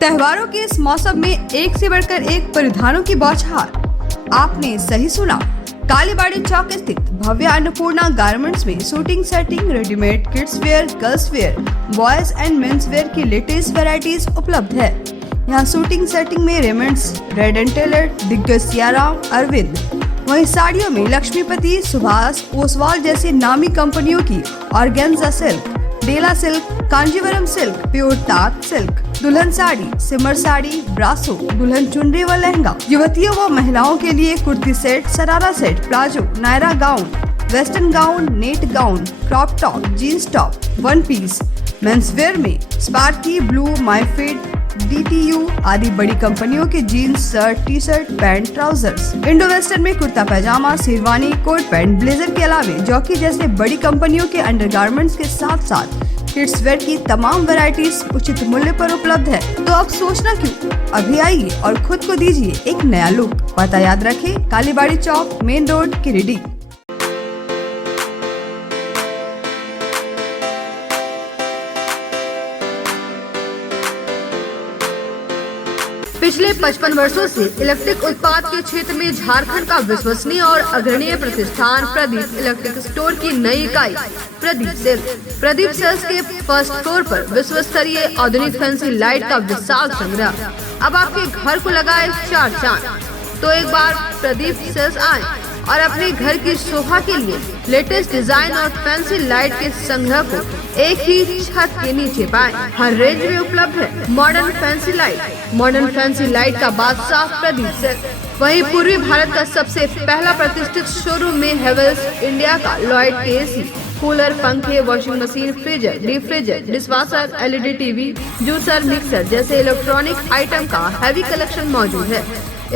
त्योहारों के इस मौसम में एक से बढ़कर एक परिधानों की बौछार। आपने सही सुना, कालीबाड़ी चौक स्थित भव्य अन्नपूर्णा गारमेंट्स में suiting shirting, readymade kids wear, girls wear, boys and men's wear की लेटेस्ट वैरायटीज उपलब्ध है। यहाँ शूटिंग सेटिंग में रेमंड्स, रेड एंड टेलर, दिग्गज सियाराम, अरविंद, वहीं साड़ियों में लक्ष्मीपति, सुभाष, ओसवाल जैसी नामी कंपनियों की ऑर्गेन्जा सिल्क, डेला सिल्क, कांजीवरम सिल्क, प्योर तात सिल्क, दुल्हन साड़ी, सिमर साड़ी, ब्रासो, दुल्हन चुनरी व लहंगा, युवतियों व महिलाओं के लिए kurti set, sharara set, palazzo, Naira gown, western gown, net gown, crop top, jeans top, one piece, men's wear में स्पार्की, ब्लू, माईफिट, DTU आदि बड़ी कंपनियों के jeans, shirt, T shirt, pant, trousers, Indo western में kurta pyjama, sherwani, coat pant, blazer के अलावे jockey जैसे बड़ी कंपनियों के अंडरगारमेंट्स के साथ साथ किड्स वेयर की तमाम वैरायटीज उचित मूल्य पर उपलब्ध है। तो अब सोचना क्यों, अभी आइए और खुद को दीजिए एक नया लुक। पता याद रखें, कालीबाड़ी चौक, मेन रोड, गिरिडीह। पिछले 55 वर्षों से इलेक्ट्रिक उत्पाद के क्षेत्र में झारखंड का विश्वसनीय और अग्रणीय प्रतिष्ठान प्रदीप इलेक्ट्रिक स्टोर की नई इकाई प्रदीप सेल्स के फर्स्ट फ्लोर पर विश्व स्तरीय आधुनिक फैंसी लाइट का विशाल संग्रह। अब आपके घर को लगाए 4 चांद। तो एक बार प्रदीप सेल्स आए और अपने घर की शोभा के लिए लेटेस्ट डिजाइन और फैंसी लाइट के संग्रह को एक ही छत के नीचे पाएं। हर रेंज में उपलब्ध है मॉडर्न फैंसी लाइट का बादशाह प्रदीप सेल्स। वहीं पूर्वी भारत का सबसे पहला प्रतिष्ठित शोरूम में हेवेल्स इंडिया का लॉयड के एसी, कूलर, पंखे, washing machine, freezer, deep freezer, dishwasher, LED TV, juicer, mixer जैसे इलेक्ट्रॉनिक आइटम का हैवी कलेक्शन मौजूद है।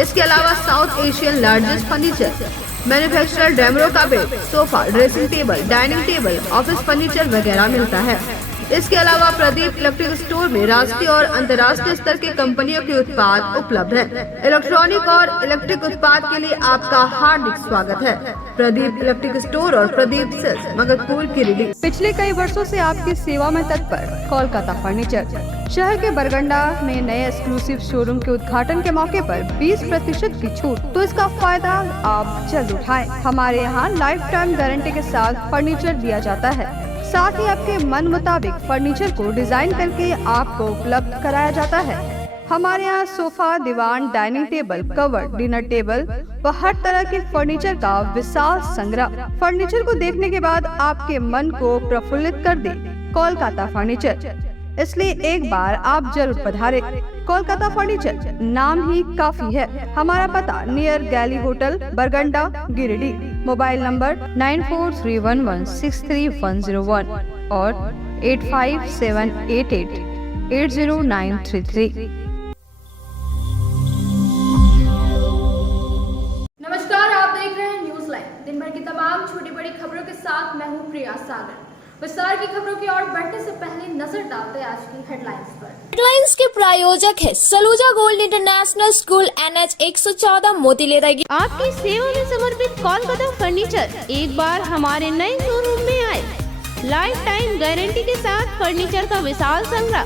इसके अलावा south Asian largest furniture manufacturer Damro का bed, sofa, dressing table, dining table, office furniture वगैरह मिलता है। इसके अलावा प्रदीप इलेक्ट्रिक स्टोर में राष्ट्रीय और अंतर्राष्ट्रीय स्तर के कंपनियों के उत्पाद उपलब्ध हैं। इलेक्ट्रॉनिक और इलेक्ट्रिक उत्पाद के लिए आपका हार्दिक स्वागत है। प्रदीप इलेक्ट्रिक स्टोर और प्रदीप सेल्स, मगरपुर, गिरिडीह। पिछले कई वर्षों से आपकी सेवा में तत्पर कोलकाता फर्नीचर। शहर के बरगंडा में नए एक्सक्लूसिव शोरूम के उद्घाटन के मौके पर 20% की छूट, तो इसका फायदा आप जल्द उठाएं। हमारे यहाँ लाइफ टाइम गारंटी के साथ फर्नीचर दिया जाता है। साथ ही आपके मन मुताबिक फर्नीचर को डिजाइन करके आपको उपलब्ध कराया जाता है। हमारे यहाँ सोफा, दीवान, dining table, cover, dinner table व हर तरह के फर्नीचर का विशाल संग्रह। फर्नीचर को देखने के बाद आपके मन को प्रफुल्लित कर दे कोलकाता फर्नीचर, इसलिए एक बार आप जरूर पधारें। कोलकाता फर्नीचर नाम ही काफी है। हमारा पता नियर गैली होटल, बरगंडा, गिरिडीह। मोबाइल नंबर 9431163101 और 8578880933। नमस्कार, आप देख रहे हैं न्यूज लाइव। दिन भर की तमाम छोटी बड़ी खबरों के साथ मैं हूं प्रिया सागर। विस्तार की खबरों की ओर बढ़ने से पहले नजर डालते हैं आज की हेडलाइंस पर। हेडलाइंस के प्रायोजक है Saluja gold international school, NH 114, मोतीलेरा। आपकी सेवा में समर्पित कोलकाता फर्नीचर एक बार हमारे नए शोरूम में आए। लाइफ टाइम गारंटी के साथ फर्नीचर का विशाल संग्रह,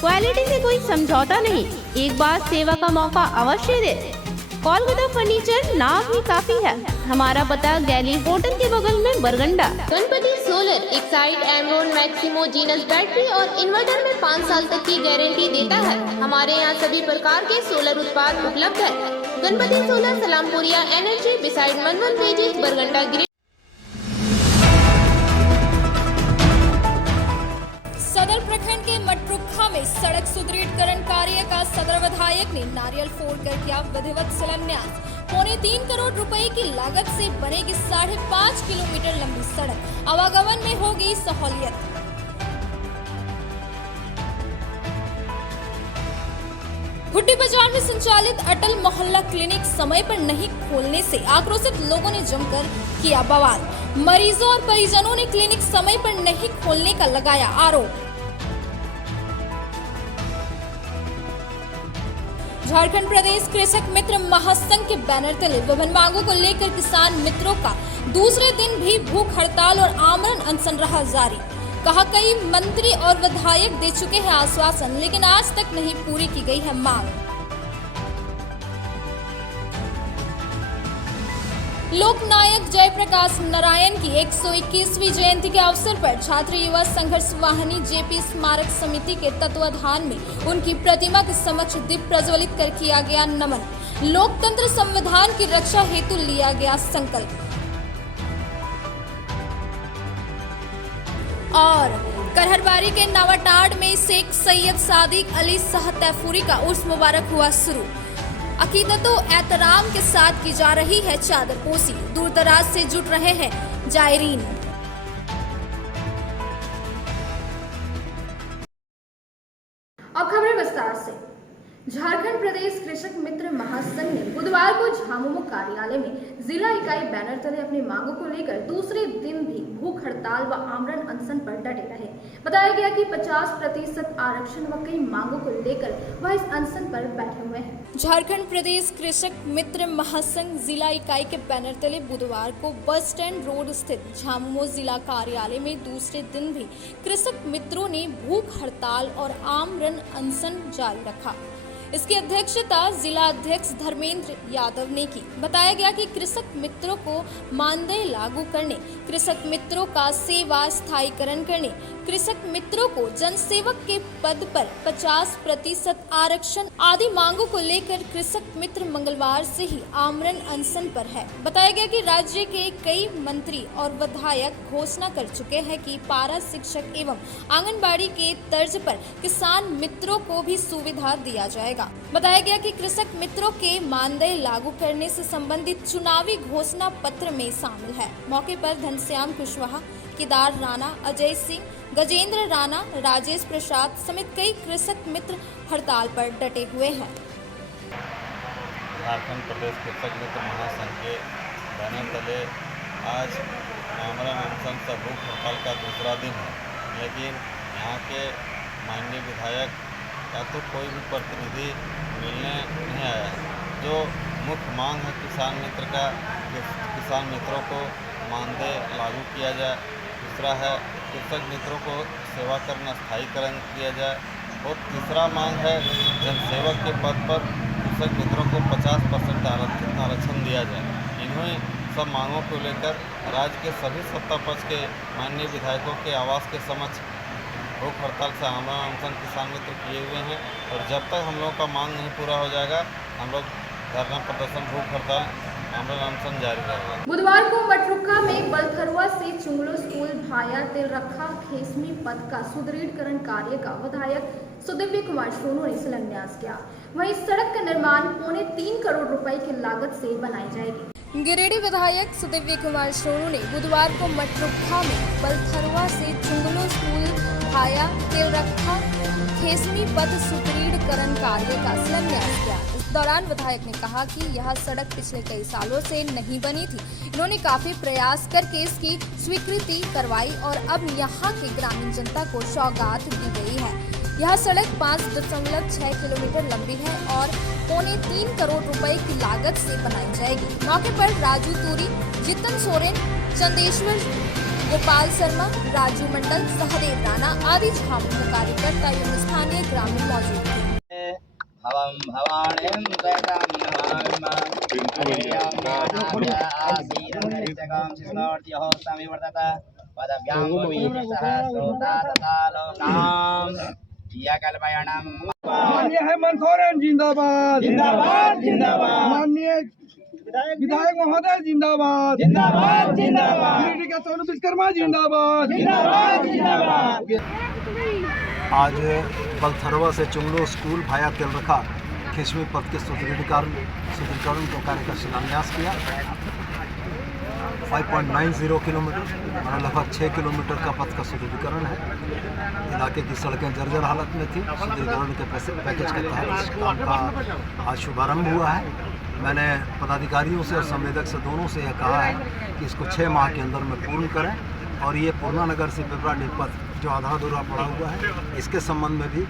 क्वालिटी से कोई समझौता नहीं। एक बार सेवा का मौका अवश्य दे। कोलकाता फर्नीचर नाम ही काफी है। हमारा पता गैली होटल के बगल में, बरगंडा। गणपति सोलर एक side Amaron Maximo genus battery और इन्वर्टर में 5 साल तक की गारंटी देता है। हमारे यहाँ सभी प्रकार के सोलर उत्पाद उपलब्ध है। Ganpati solar, Salampuria energy, beside मनवन पेजेस, बरगंडा, गिरिडीह। सदर प्रखंड के मटरुखा में सड़क सुदृढ़ीकरण कार्य का सदर विधायक ने नारियल फोड़कर किया विधिवत शिलान्यास। 3.25 करोड़ रुपए की लागत से बनेगी 5.5 किलोमीटर लंबी सड़क, आवागमन में होगी सहूलियत। हुड्डी बाजार में संचालित अटल मोहल्ला क्लिनिक समय पर नहीं खोलने से आक्रोशित लोगों ने जमकर किया बवाल। मरीजों और परिजनों ने क्लिनिक समय पर नहीं खोलने का लगाया आरोप। झारखंड प्रदेश कृषक मित्र महासंघ के बैनर तले विभिन्न मांगों को लेकर किसान मित्रों का दूसरे दिन भी भूख हड़ताल और आमरण अनशन रहा जारी। कहा कई मंत्री और विधायक दे चुके हैं आश्वासन, लेकिन आज तक नहीं पूरी की गई है मांग। लोकनायक जयप्रकाश नारायण की 121वीं जयंती के अवसर पर छात्र युवा संघर्ष वाहिनी जेपी स्मारक समिति के तत्वाधान में उनकी प्रतिमा के समक्ष दीप प्रज्वलित कर किया गया नमन। लोकतंत्र संविधान की रक्षा हेतु लिया गया संकल्प। और करहरबारी के नावाटाड़ में शेख सैयद सादिक अली शाह तैफूरी का उर्स मुबारक हुआ शुरू। अकीदतो एहतराम के साथ की जा रही है चादर पोशी, दूर दराज से जुट रहे हैं जायरीन। अब खबरें विस्तार से। झारखंड प्रदेश कृषक मित्र महासंघ ने बुधवार को झामुमो कार्यालय में जिला इकाई बैनर तले अपनी मांगों को लेकर दूसरे दिन भी भूख हड़ताल व आमरण अनशन पर डटे रहे। बताया गया कि 50% आरक्षण व कई मांगों को लेकर वह इस अनशन पर बैठे हुए हैं। झारखंड प्रदेश कृषक मित्र महासंघ जिला इकाई के बैनर तले बुधवार को बस स्टैंड रोड स्थित झामुमो जिला कार्यालय में दूसरे दिन भी कृषक मित्रों ने भूख हड़ताल और आमरण अनशन जारी रखा। इसकी अध्यक्षता जिला अध्यक्ष धर्मेंद्र यादव ने की। बताया गया कि कृषक मित्रों को मानदेय लागू करने, कृषक मित्रों का सेवा स्थायीकरण करने, कृषक मित्रों को जनसेवक के पद पर 50% आरक्षण आदि मांगों को लेकर कृषक मित्र मंगलवार से ही आमरण अनशन पर है। बताया गया कि राज्य के कई मंत्री और विधायक घोषणा कर चुके हैं कि पारा शिक्षक एवं आंगनबाड़ी के तर्ज पर किसान मित्रों को भी सुविधा दिया जाएगा। बताया गया कि कृषक मित्रों के मानदेय लागू करने से संबंधित चुनावी घोषणा पत्र में शामिल है। मौके पर घनश्याम कुशवाहा, केदार राणा, अजय सिंह, गजेंद्र राणा, राजेश प्रसाद समेत कई कृषक मित्र हड़ताल पर डटे हुए हैं। झारखंड प्रदेश कृषक मित्र महासंघ के बैनर तले आज आमरण अनशन सह भूख हड़ताल का दूसरा दिन है, लेकिन यहाँ के माननीय विधायक या तो कोई भी प्रतिनिधि मिलने नहीं आया है। जो मुख्य मांग है किसान मित्र का, किसान मित्रों को मानदेय लागू किया जाए। दूसरा है कृषक मित्रों को सेवा करना स्थायीकरण किया जाए। और तीसरा मांग है जनसेवक के पद पर कृषक मित्रों को 50% आरक्षण दिया जाए। इन्हीं सब मांगों को लेकर राज्य के सभी सत्ता पक्ष के माननीय विधायकों के आवास के समक्ष भूख हड़ताल से आमरण अनशन किसान मित्र किए हुए हैं। और जब तक हम लोग का मांग नहीं पूरा हो जाएगा, हम लोग धरना प्रदर्शन, भूख हड़ताल, आमरण अनशन जारी रहेगा। बुधवार को मटरुखा में बलथरुआ से चुंगलो स्कूल भाया तिलरखा खेसमी पथ का सुदृढ़ीकरण कार्य का विधायक सुदिव्य कुमार सोनू ने शिलान्यास किया। वहीं सड़क का निर्माण 3.25 करोड़ रुपए की लागत से बनाई जाएगी। गिरिडीह विधायक सुदिव्य कुमार सोनू ने बुधवार को मटरुखा में बलथरुआ से चुंगलो स्कूल भाया तिलरखा खेसमी पथ सुदृढ़ीकरण कार्य का शिलान्यास किया। इस दौरान विधायक ने कहा कि यह सड़क पिछले कई सालों से नहीं बनी थी। इन्होंने काफी प्रयास करके इसकी स्वीकृति करवाई और अब यहाँ की ग्रामीण जनता को सौगात दी गई है। यह सड़क 5.6 किलोमीटर लंबी है और 3.25 करोड़ रुपए की लागत से बनाई जाएगी। मौके पर राजू तूरी, जितन सोरेन, चंदेश्वर, गोपाल शर्मा, राजू मंडल, सहदेव राणा आदि झामुमो कार्यकर्ता एवं स्थानीय ग्रामीण मौजूद थे। माननीय हेमंत सोरेन जिंदाबाद, जिंदाबाद, जिंदाबाद। माननीय विधायक महोदय जिंदाबाद, जिंदाबाद, जिंदाबाद। गिरिडीह का सोनू विश्वकर्मा जिंदाबाद, जिंदाबाद, जिंदाबाद। आज बलथरुआ से चुंगलो स्कूल भाया तिलरखा खेसमी पथ के सुदृढ़ीकरण को कार्य का शिलान्यास किया। 5.90 किलोमीटर और लगभग 6 किलोमीटर का पथ का सुदृढ़ीकरण है। इलाके की सड़कें जर्जर हालत में थी। सुदृढ़ीकरण के पैकेज के तहत इस काम का आज शुभारंभ हुआ है। मैंने पदाधिकारियों से और संवेदक से दोनों से यह कहा है कि इसको 6 माह के अंदर में पूर्ण करें और ये पूर्णा नगर से पिपराडीह पथ जो आधा अधूरा पड़ा हुआ है, इसके संबंध में भी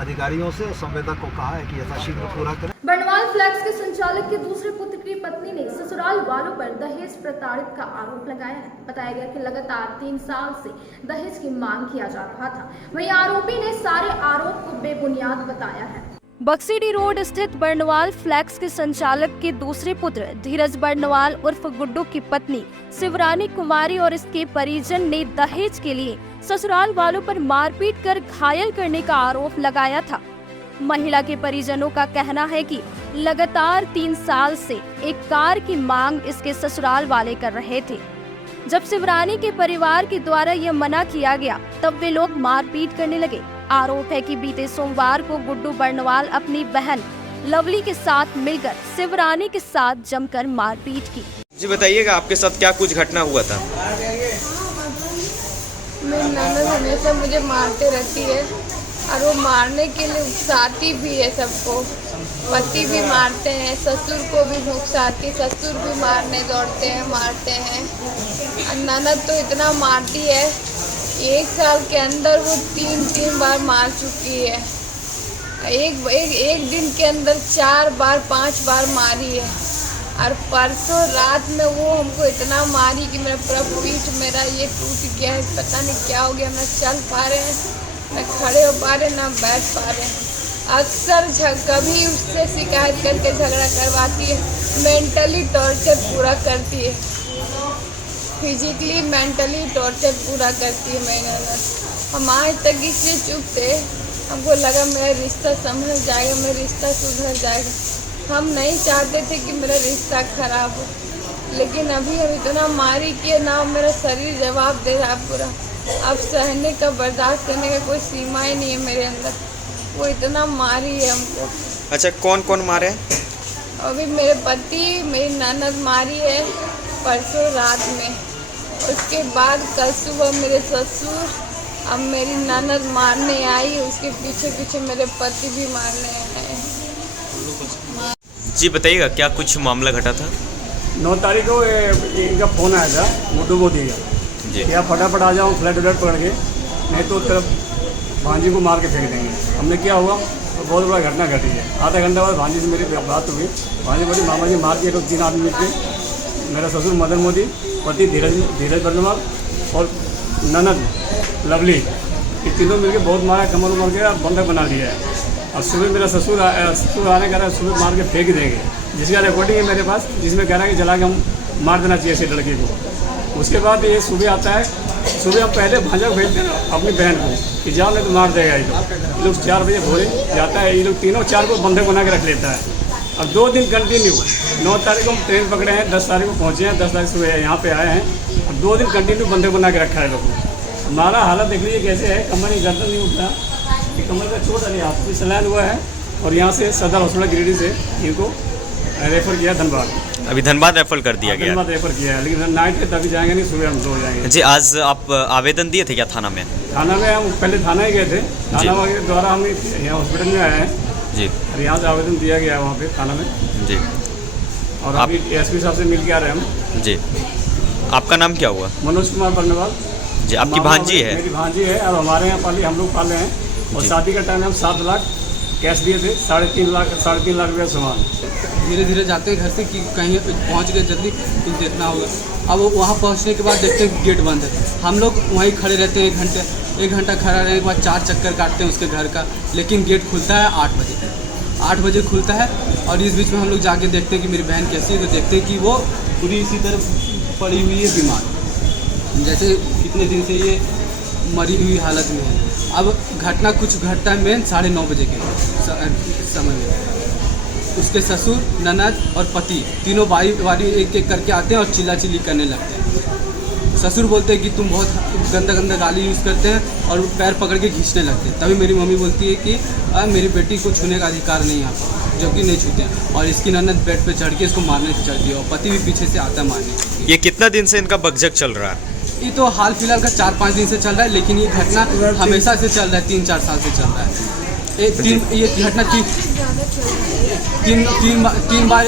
अधिकारियों से और संवेदक को कहा है कि यथाशीघ्र पूरा करें। बंडवाल फ्लैक्स के संचालक के दूसरे पुत्र की पत्नी ने ससुराल वालों पर दहेज प्रताड़ित का आरोप लगाया है। बताया गया कि लगातार 3 साल से दहेज की मांग किया जा रहा था। वहीं आरोपी ने सारे आरोप को बेबुनियाद बताया है। बक्सीडी रोड स्थित बर्नवाल फ्लैक्स के संचालक के दूसरे पुत्र धीरज बर्नवाल उर्फ गुड्डू की पत्नी शिवरानी कुमारी और इसके परिजन ने दहेज के लिए ससुराल वालों पर मारपीट कर घायल करने का आरोप लगाया था। महिला के परिजनों का कहना है कि लगातार 3 साल से एक कार की मांग इसके ससुराल वाले कर रहे थे। जब शिवरानी के परिवार के द्वारा यह मना किया गया तब वे लोग मारपीट करने लगे। आरोप है कि बीते सोमवार को गुड्डू बर्नवाल अपनी बहन लवली के साथ मिलकर शिवरानी के साथ जमकर मारपीट की। जी बताइएगा, आपके साथ क्या कुछ घटना हुआ था? मेरी ननद हमेशा मुझे मारते रहती है और वो मारने के लिए उकसाती भी है सबको। पति भी मारते हैं, ससुर को भी उकसाती, ससुर भी मारने दौड़ते हैं, मारते हैं। और ननद तो इतना मारती है, 1 साल के अंदर वो 3 बार मार चुकी है। एक दिन के अंदर 4 बार 5 बार मारी है। और परसों रात में वो हमको इतना मारी कि मेरा पूरा पीठ मेरा ये टूट गया है। पता नहीं क्या हो गया, ना चल पा रहे हैं, ना खड़े हो पा रहे, ना बैठ पा रहे हैं। अक्सर कभी उससे शिकायत करके झगड़ा करवाती है, मेंटली टॉर्चर पूरा करती है, फिजिकली मेंटली टॉर्चर पूरा करती है मेरी ननद। हम आज तक इसलिए चुप थे, हमको लगा मेरा रिश्ता संभल जाएगा, मेरा रिश्ता सुधर जाएगा। हम नहीं चाहते थे कि मेरा रिश्ता खराब हो, लेकिन अभी हम इतना मारी कि ना मेरा शरीर जवाब दे रहा पूरा। अब सहने का, बर्दाश्त करने का कोई सीमा ही नहीं है मेरे अंदर। वो इतना मारी है हमको। अच्छा, कौन कौन मारे? अभी मेरे पति, मेरी ननद मारी है परसों रात में। उसके बाद कल सुबह मेरे ससुर, अब मेरी ननद मारने आई, उसके पीछे पीछे मेरे पति भी मारने आए। जी बताइएगा, क्या कुछ मामला घटा था? 9 तारीख को इनका फ़ोन आया था गुड्डू मोदी का जी, या फटाफट आ जाओ फ्लैट व्लैट पकड़ के, नहीं तो तरफ भांजी को मार के फेंक देंगे। हमने क्या हुआ, तो बहुत बड़ा घटना घटी है। आधा घंटा बाद भांजी से मेरी बात हुई। भांजी बोली मामा जी मार के लोग 3 आदमी मिलकर, मेरा ससुर मदन मोदी, पति धीरज बर्नवाल और ननद लवली, ये तीनों मिलकर बहुत मारा, कमर उमर के बंधक बना लिया है। और सुबह मेरा ससुर आने कह रहा है सुबह मार के फेंक देंगे, जिसका रिकॉर्डिंग है मेरे पास, जिसमें कह रहा है कि जला के हम मार देना चाहिए इसे लड़के को। उसके बाद ये सुबह आता है, सुबह हम पहले भांजा को भेजते हैं अपनी बहन को कि जाओ नहीं तो मार देगा ये लोग। 4 बजे भोरे जाता है, ये लोग तीनों 4 को बंधक बना के रख लेता है। अब 2 दिन कंटिन्यू, 9 तारीख को हम ट्रेन पकड़े हैं, 10 तारीख को पहुँचे हैं, 10 तारीख सुबह यहाँ पे आए हैं, और 2 दिन कंटिन्यू बंधक बना के रखा है लोगों को। हमारा हालत देख लीजिए कैसे है, कमर नहीं, गर्दन नहीं उठता, कमर का चोट अरे हाथ में सलाइन हुआ है। और यहाँ से सदर हॉस्पिटल गिरिडीह से इनको रेफर किया धनबाद। अभी धनबाद रेफर कर दिया गया? धनबाद रेफर किया है, लेकिन नाइट पे तभी जाएंगे नहीं, सुबह हम 2 जाएंगे। जी, आज आप आवेदन दिए थे क्या थाना में? थाना में हम पहले थाना ही गए थे, थाना वाले द्वारा हम यहाँ हॉस्पिटल में आए हैं जी, और यहाँ से आवेदन दिया गया है वहाँ पे थाना में जी। और अभी एसपी साहब से मिल के आ रहे हैं हम। जी, आपका नाम क्या हुआ? मनोज कुमार बर्नवाल जी, आपकी भांजी है? मेरी भांजी है, और हमारे यहाँ पाली हम लोग पाले हैं। और शादी का टाइम हम 7 लाख कैश दिए थे, 3.5 लाख रुपया सामान। धीरे धीरे जाते हैं घर से कि कहीं पहुंच गए जल्दी, कुछ देखना होगा। अब वहाँ पहुंचने के बाद देखते हैं गेट बंद है। हम लोग वहीं खड़े रहते हैं 1 घंटा खड़ा रहने के बाद 4 चक्कर काटते हैं उसके घर का, लेकिन गेट खुलता है 8 बजे। 8 बजे खुलता है और इस बीच में हम लोग जाके देखते हैं कि मेरी बहन कैसी है, तो देखते हैं कि वो पूरी इसी तरह पड़ी हुई है बीमार, जैसे कितने दिन से ये मरी हुई हालत में है। अब घटना कुछ घटता है मेन 9:30 बजे के समय में। उसके ससुर, ननद और पति तीनों बारी एक एक करके आते हैं और चिल्ला-चिल्ली करने लगते हैं। ससुर बोलते हैं कि तुम बहुत गंदा गाली यूज़ करते हैं और पैर पकड़ के खींचने लगते हैं। तभी मेरी मम्मी बोलती है कि मेरी बेटी को छूने का अधिकार नहीं है आपको, जबकि नहीं छूते हैं। और इसकी ननद बेड पे चढ़ के इसको मारने चढ़ती है और पति भी पीछे से आता है मारने। ये कितना दिन से इनका बकझक चल रहा है? ये तो हाल फिलहाल का 4-5 दिन से चल रहा है, लेकिन ये घटना हमेशा से चल रहा है, 3-4 साल से चल रहा है। ये घटना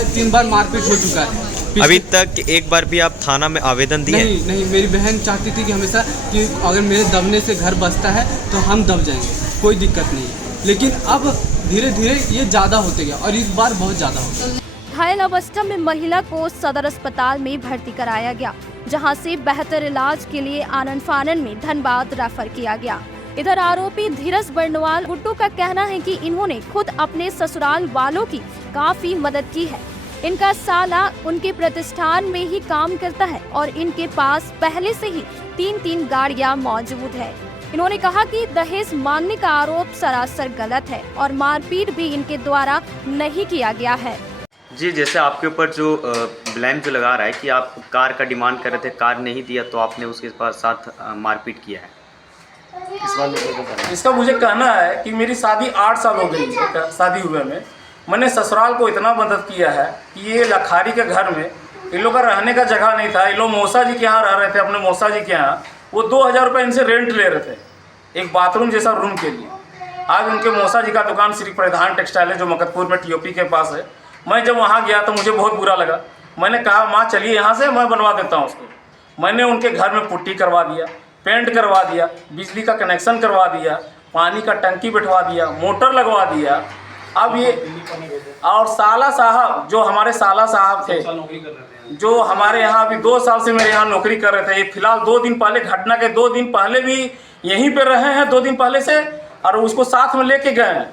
3 बार मारपीट हो चुका है। अभी तक एक बार भी आप थाना में आवेदन दिए? नहीं, मेरी बहन चाहती थी कि हमेशा कि अगर मेरे दबने से घर बसता है तो हम दब जाएंगे, कोई दिक्कत नहीं है। लेकिन अब धीरे धीरे ये ज़्यादा होते गया और इस बार बहुत ज़्यादा हो गया। घायल अवस्था में महिला को सदर अस्पताल में भर्ती कराया गया, जहां से बेहतर इलाज के लिए आनन फानन में धनबाद रेफर किया गया। इधर आरोपी धीरज बर्नवाल गुड्डू का कहना है कि इन्होंने खुद अपने ससुराल वालों की काफी मदद की है। इनका साला उनके प्रतिष्ठान में ही काम करता है और इनके पास पहले से ही 3 गाड़ियां मौजूद है। इन्होंने कहा कि दहेज मांगने का आरोप सरासर गलत है और मारपीट भी इनके द्वारा नहीं किया गया है। जी, जैसे आपके ऊपर जो ब्लेम जो लगा रहा है कि आप कार का डिमांड कर रहे थे, कार नहीं दिया तो आपने उसके साथ मारपीट किया है, इसका मुझे कहना है कि मेरी शादी 8 साल हो गई है। शादी हुए में मैंने ससुराल को इतना मदद किया है कि ये लखारी के घर में इन लोग का रहने का जगह नहीं था। इन लोग मौसा जी के यहाँ रह रहे थे, अपने मौसा जी के यहाँ। वो 2000 रुपये इनसे रेंट ले रहे थे एक बाथरूम जैसा रूम के लिए। आज उनके मौसा जी का दुकान श्री प्रधान टेक्सटाइल है जो मकतपुर में TOP के पास है। मैं जब वहाँ गया तो मुझे बहुत बुरा लगा। मैंने कहा माँ चलिए यहाँ से, मैं बनवा देता हूँ उसको। मैंने उनके घर में पुट्टी करवा दिया, पेंट करवा दिया, बिजली का कनेक्शन करवा दिया, पानी का टंकी बिठवा दिया, मोटर लगवा दिया। अब ये और साला साहब जो हमारे साला साहब थे, जो हमारे यहाँ अभी 2 साल से मेरे यहाँ नौकरी कर रहे थे, ये फिलहाल 2 दिन पहले, घटना के 2 दिन पहले भी यहीं पे रहे हैं, 2 दिन पहले से, और उसको साथ में लेके गए हैं।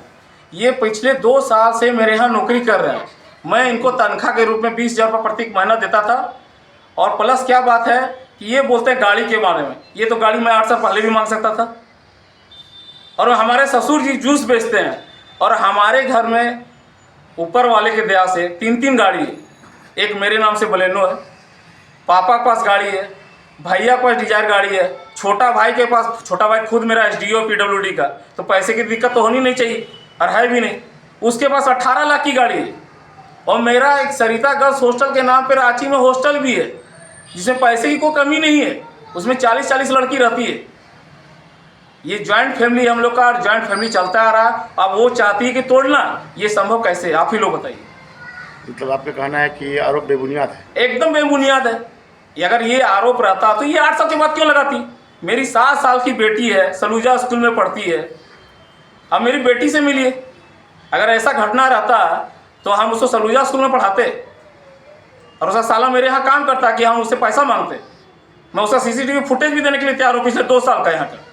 ये पिछले 2 साल से मेरे यहाँ नौकरी कर रहे हैं। मैं इनको तनख्वाह के रूप में 20,000 रुपये प्रति महीना देता था। और प्लस क्या बात है कि ये बोलते हैं गाड़ी के बारे में। ये तो गाड़ी मैं 8 साल पहले भी मांग सकता था। और हमारे ससुर जी जूस बेचते हैं और हमारे घर में ऊपर वाले के दया से 3 गाड़ी है। एक मेरे नाम से बलेनो है, पापा के पास गाड़ी है, भैया के पास डिजायर गाड़ी है, छोटा भाई के पास, छोटा भाई खुद मेरा SDO PWD का, तो पैसे की दिक्कत तो होनी नहीं चाहिए और है भी नहीं। उसके पास 18 लाख की गाड़ी है। और मेरा एक सरिता गर्ल्स हॉस्टल के नाम पर रांची में हॉस्टल भी है जिसमें पैसे की कोई कमी नहीं है। उसमें 40-40 लड़की रहती है। ये जॉइंट फैमिली हम लोग का, जॉइंट फैमिली चलता आ रहा। अब वो चाहती है कि तोड़ना, ये संभव कैसे, आप ही लोग बताइए। मतलब आपका कहना है कि ये आरोप बेबुनियाद है? एकदम बेबुनियाद है। अगर ये आरोप रहता तो ये 8 साल के बाद क्यों लगाती? मेरी 7 साल की बेटी है, सलूजा स्कूल में पढ़ती है। अब मेरी बेटी से मिलिए, अगर ऐसा घटना रहता तो हम उसको सलूजा स्कूल में पढ़ाते और उसका साला मेरे यहाँ काम करता कि हम उससे पैसा मांगते। मैं उसका CCTV फुटेज भी देने के लिए तैयार हूँ पिछले 2 साल का यहाँ का।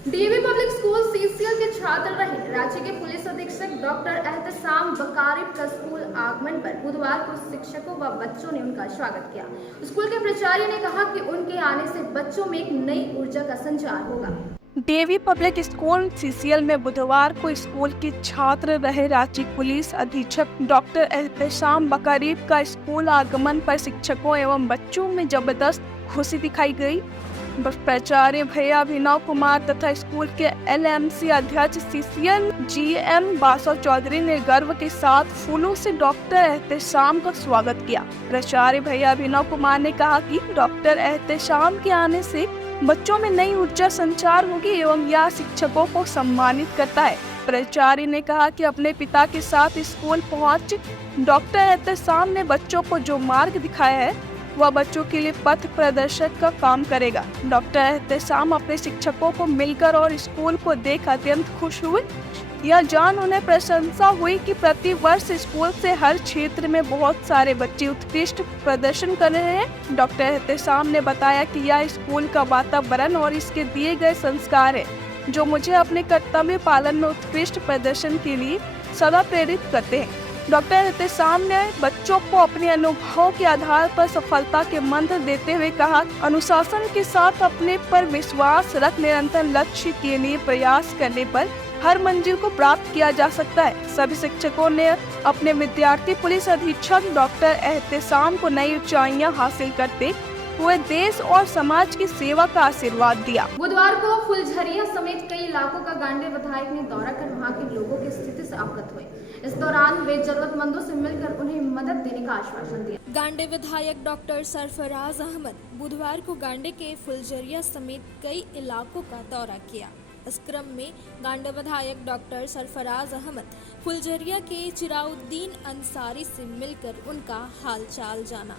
DAV पब्लिक स्कूल CCL के छात्र रहे राज्य के पुलिस अधीक्षक डॉक्टर एहतसाम बकारिब का स्कूल आगमन पर बुधवार को शिक्षकों व बच्चों ने उनका स्वागत किया। स्कूल के प्राचार्य ने कहा कि उनके आने से बच्चों में एक नई ऊर्जा का संचार होगा। DAV पब्लिक स्कूल CCL में बुधवार को स्कूल के छात्र रहे राज्य पुलिस अधीक्षक डॉक्टर एहतसाम बकारिब का स्कूल आगमन पर शिक्षकों एवं बच्चों में जबरदस्त खुशी दिखाई गई। प्राचार्य भैया अभिनव कुमार तथा स्कूल के LMC अध्यक्ष CCL GM बासव चौधरी ने गर्व के साथ फूलों से डॉक्टर एहतसाम का स्वागत किया। प्राचार्य भैया अभिनव कुमार ने कहा कि डॉक्टर एहतसाम के आने से बच्चों में नई ऊर्जा संचार होगी एवं यह शिक्षकों को सम्मानित करता है। प्राचार्य ने कहा कि अपने पिता के साथ स्कूल पहुंच डॉक्टर एहतसाम ने बच्चों को जो मार्ग दिखाया है वह बच्चों के लिए पथ प्रदर्शक का काम करेगा। डॉक्टर एहतसाम अपने शिक्षकों को मिलकर और स्कूल को देख अत्यंत खुश हुए। यह जान उन्हें प्रशंसा हुई कि प्रति वर्ष स्कूल से हर क्षेत्र में बहुत सारे बच्चे उत्कृष्ट प्रदर्शन कर रहे हैं। डॉक्टर एहतसाम ने बताया कि यह स्कूल का वातावरण और इसके दिए गए संस्कार है जो मुझे अपने कर्तव्य पालन में उत्कृष्ट प्रदर्शन के लिए सदा प्रेरित करते हैं। डॉक्टर एहतसाम ने बच्चों को अपने अनुभवों के आधार पर सफलता के मंत्र देते हुए कहा, अनुशासन के साथ अपने पर विश्वास रख निरंतर लक्ष्य के लिए प्रयास करने पर हर मंजिल को प्राप्त किया जा सकता है। सभी शिक्षकों ने अपने विद्यार्थी पुलिस अधीक्षक डॉक्टर एहतसाम को नई ऊंचाइयां हासिल करते हुए देश और समाज की सेवा का आशीर्वाद दिया। बुधवार को फुलझरिया समेत कई इलाकों का गांडे विधायक ने दौरा कर वहां के लोगों की स्थिति से अवगत हुए। इस दौरान वे जरूरतमंदों से मिलकर उन्हें मदद देने का आश्वासन दिया। गांडे विधायक डॉक्टर सरफराज अहमद बुधवार को गांडे के फुलझरिया समेत कई इलाकों का दौरा किया। इस क्रम में गांडे विधायक डॉक्टर सरफराज अहमद फुलझरिया के चिराउद्दीन अंसारी से मिलकर उनका हालचाल जाना।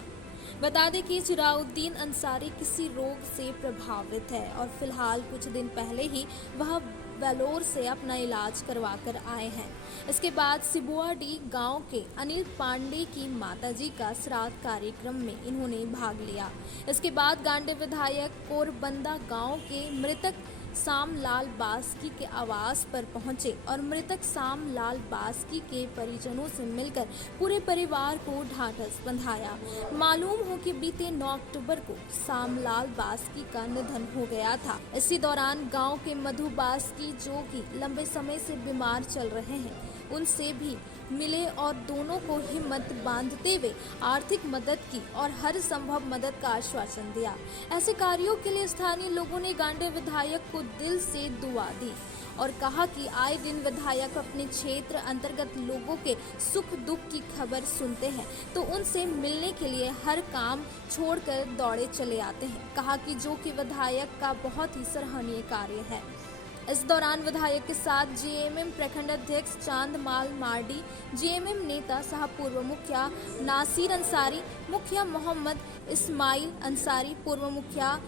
बता दें कि चिराउद्दीन अंसारी किसी रोग से प्रभावित है और फिलहाल कुछ दिन पहले ही वह वेलोर से अपना इलाज करवा कर आए हैं। इसके बाद सिबुआडी गांव के अनिल पांडे की माताजी का श्राद्ध कार्यक्रम में इन्होंने भाग लिया। इसके बाद गांडे विधायक कोरबंदा गांव के मृतक सामलाल बास्की के आवास पर पहुंचे और मृतक सामलाल बास्की के परिजनों से मिलकर पूरे परिवार को ढाढ़स बंधाया। मालूम हो कि बीते 9 अक्टूबर को सामलाल बास्की का निधन हो गया था। इसी दौरान गांव के मधु बास्की, जो कि लंबे समय से बीमार चल रहे हैं, उनसे भी मिले और दोनों को हिम्मत बांधते हुए आर्थिक मदद की और हर संभव मदद का आश्वासन दिया। ऐसे कार्यों के लिए स्थानीय लोगों ने गांडे विधायक को दिल से दुआ दी और कहा कि आए दिन विधायक अपने क्षेत्र अंतर्गत लोगों के सुख दुख की खबर सुनते हैं तो उनसे मिलने के लिए हर काम छोड़कर दौड़े चले आते हैं। कहा कि जो कि विधायक का बहुत ही सराहनीय कार्य है। इस दौरान विधायक के साथ जेएमएम प्रखंड अध्यक्ष चांदमाल मार्डी, जेएमएम नेता सह पूर्व मुखिया नासिर अंसारी, मुखिया मोहम्मद इस्माइल अंसारी, पूर्व मुखिया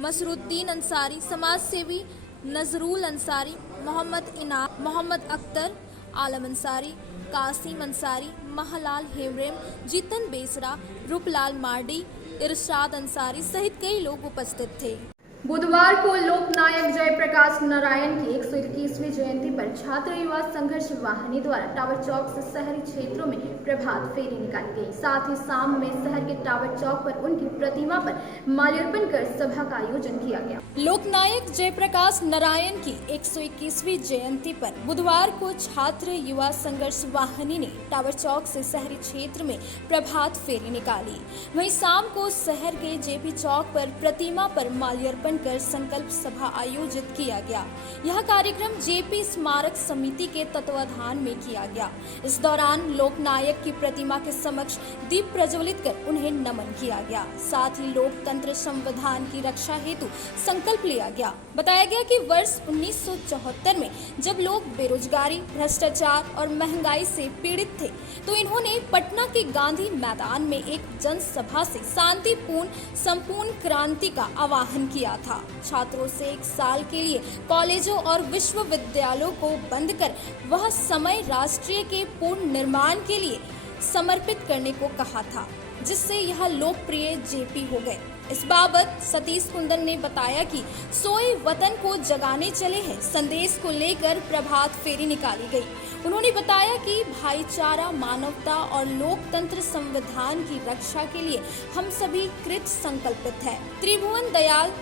मसरुद्दीन अंसारी, समाज सेवी नजरुल अंसारी, मोहम्मद इनाम, मोहम्मद अख्तर, आलम अंसारी, कासिम अंसारी, महलाल हेमरेम, जीतन बेसरा, रूपलाल मार्डी, इरशाद अंसारी सहित कई लोग उपस्थित थे। बुधवार को लोकनायक जयप्रकाश नारायण की 121वीं जयंती पर छात्र युवा संघर्ष वाहिनी द्वारा टावर चौक से शहरी क्षेत्रों में प्रभात फेरी निकाली गई। साथ ही शाम में शहर के टावर चौक पर उनकी प्रतिमा पर माल्यार्पण कर सभा का आयोजन किया गया। लोकनायक जयप्रकाश नारायण की 121वीं जयंती पर बुधवार को छात्र युवा संघर्ष वाहिनी ने टावर चौक से शहरी क्षेत्र में प्रभात फेरी निकाली। वहीं शाम को शहर के जेपी चौक पर प्रतिमा पर माल्यार्पण कर संकल्प सभा आयोजित किया गया। यह कार्यक्रम जेपी स्मारक समिति के तत्वाधान में किया गया। इस दौरान लोकनायक की प्रतिमा के समक्ष दीप प्रज्वलित कर उन्हें नमन किया गया। साथ ही लोकतंत्र संविधान की रक्षा हेतु संकल्प लिया गया। बताया गया कि वर्ष 1974 में जब लोग बेरोजगारी, भ्रष्टाचार और महंगाई से पीड़ित थे तो इन्होंने पटना के गांधी मैदान में एक जनसभा से शांतिपूर्ण संपूर्ण क्रांति का आह्वान किया था। छात्रों से 1 साल के लिए कॉलेजों और विश्वविद्यालयों को बंद कर वह समय राष्ट्रीय के पूर्ण निर्माण के लिए समर्पित करने को कहा था, जिससे यह लोकप्रिय जेपी हो गए। इस बाबत सतीश कुंदन ने बताया कि सोए वतन को जगाने चले हैं संदेश को लेकर प्रभात फेरी निकाली गई। उन्होंने बताया कि भाईचारा, मानवता और लोकतंत्र संविधान की रक्षा के लिए हम सभी कृत संकल्पित है। त्रिभुवन दयाल